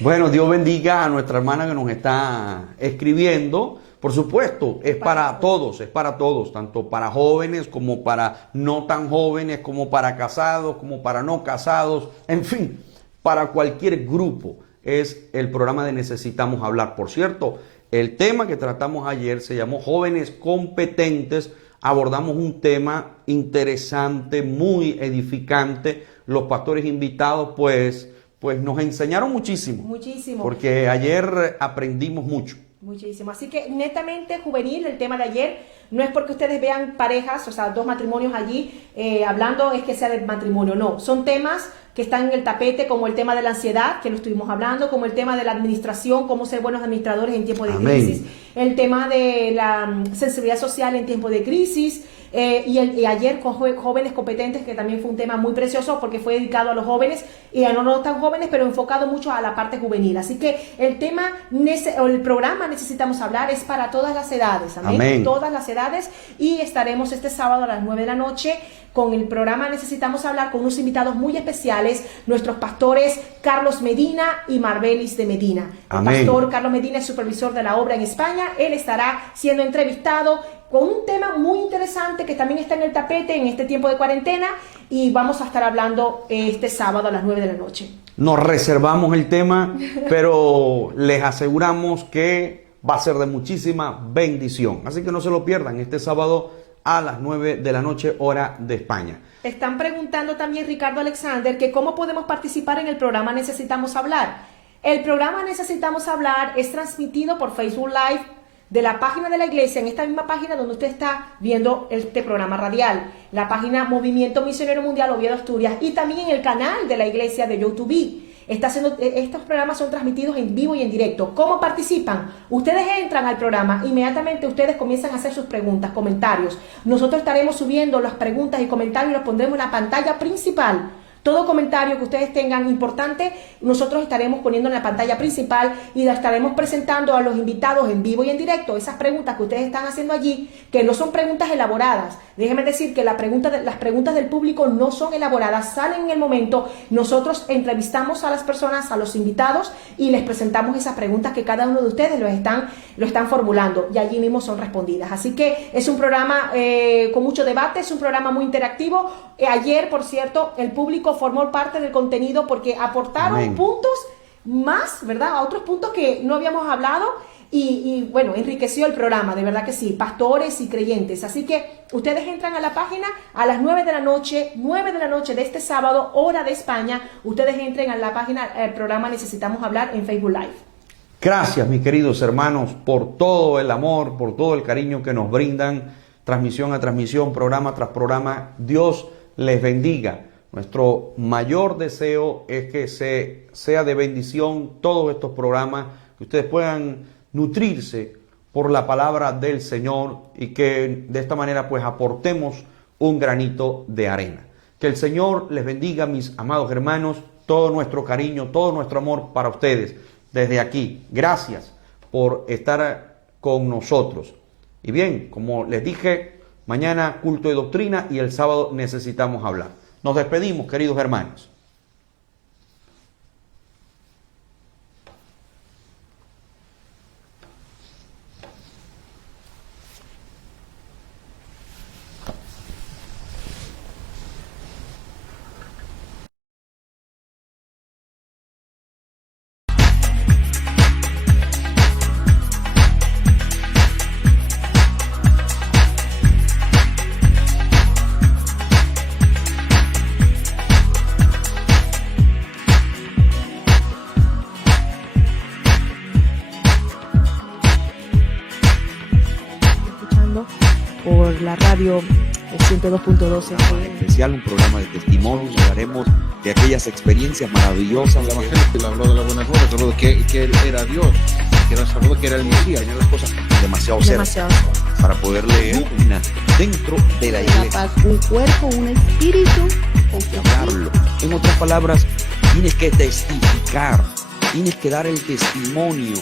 Bueno, Dios bendiga a nuestra hermana que nos está escribiendo. Por supuesto, es para todos, tanto para jóvenes como para no tan jóvenes, como para casados, como para no casados, en fin, para cualquier grupo. Es el programa de Necesitamos Hablar. Por cierto, el tema que tratamos ayer se llamó Jóvenes Competentes. Abordamos un tema interesante, muy edificante. Los pastores invitados pues nos enseñaron muchísimo. Muchísimo. Porque ayer aprendimos mucho. Muchísimo. Así que netamente juvenil el tema de ayer. No es porque ustedes vean parejas, o sea, dos matrimonios allí hablando, es que sea de matrimonio. No, son temas que están en el tapete, como el tema de la ansiedad, que lo estuvimos hablando, como el tema de la administración, cómo ser buenos administradores en tiempo de crisis, el tema de la sensibilidad social en tiempo de crisis, y ayer con jóvenes competentes, que también fue un tema muy precioso porque fue dedicado a los jóvenes y a no tan jóvenes, pero enfocado mucho a la parte juvenil. Así que el tema, o el programa Necesitamos Hablar es para todas las edades, amén. Todas las edades, y estaremos este sábado a las 9 de la noche con el programa Necesitamos Hablar con unos invitados muy especiales, nuestros pastores Carlos Medina y Marbelis de Medina. El pastor Carlos Medina es supervisor de la obra en España. Él estará siendo entrevistado con un tema muy interesante que también está en el tapete en este tiempo de cuarentena, y vamos a estar hablando este sábado a las 9 de la noche. Nos reservamos el tema, pero les aseguramos que va a ser de muchísima bendición. Así que no se lo pierdan este sábado a las 9 de la noche, hora de España. Están preguntando también, Ricardo Alexander, que cómo podemos participar en el programa Necesitamos Hablar. El programa Necesitamos Hablar es transmitido por Facebook Live de la página de la iglesia, en esta misma página donde usted está viendo este programa radial, la página Movimiento Misionero Mundial Oviedo Asturias, y también en el canal de la iglesia de YouTube. Estos programas son transmitidos en vivo y en directo. ¿Cómo participan? Ustedes entran al programa, inmediatamente ustedes comienzan a hacer sus preguntas, comentarios. Nosotros estaremos subiendo las preguntas y comentarios y los pondremos en la pantalla principal. Todo comentario que ustedes tengan importante, nosotros estaremos poniendo en la pantalla principal y la estaremos presentando a los invitados en vivo y en directo. Esas preguntas que ustedes están haciendo allí, que no son preguntas elaboradas. Déjenme decir que las preguntas del público no son elaboradas, salen en el momento. Nosotros entrevistamos a las personas, a los invitados, y les presentamos esas preguntas que cada uno de ustedes lo están formulando, y allí mismo son respondidas. Así que es un programa con mucho debate, es un programa muy interactivo. Ayer, por cierto, el público formó parte del contenido porque aportaron puntos más, ¿verdad? A otros puntos que no habíamos hablado, y bueno, enriqueció el programa, de verdad que sí, pastores y creyentes. Así que ustedes entran a la página a las 9 de la noche de este sábado, hora de España. Ustedes entren a la página, el programa Necesitamos Hablar en Facebook Live. Gracias, mis queridos hermanos, por todo el amor, por todo el cariño que nos brindan, transmisión a transmisión, programa tras programa. Dios les bendiga. Nuestro mayor deseo es que sea de bendición todos estos programas, que ustedes puedan nutrirse por la palabra del Señor y que de esta manera pues aportemos un granito de arena. Que el Señor les bendiga, mis amados hermanos, todo nuestro cariño, todo nuestro amor para ustedes desde aquí. Gracias por estar con nosotros. Y bien, como les dije, mañana culto de doctrina y el sábado Necesitamos Hablar. Nos despedimos, queridos hermanos. Por la radio 102.12 especial, un programa de testimonio. Hablaremos de aquellas experiencias maravillosas. El Evangelio habló de las buenas nuevas, habló que él era Dios, que era Salvador, que era el Mesías. Tener las cosas demasiado cerca para poder leer dentro de la iglesia. Paz, un cuerpo, un espíritu. Hablarlo. En otras palabras, tienes que testificar, tienes que dar el testimonio.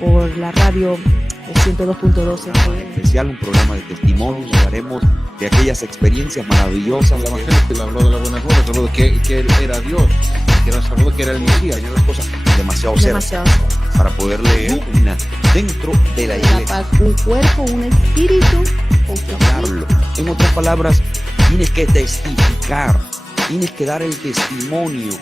Por la radio 102.12 especial, un programa de testimonio. Hablaremos de aquellas experiencias maravillosas. El Evangelio habló de las buenas nuevas, habló que él era Dios, que era Salvador, que era el Mesías. Tener las cosas demasiado cerca para poder leer dentro de la iglesia. Paz, un cuerpo, un espíritu. Hablarlo. En otras palabras, tienes que testificar, tienes que dar el testimonio.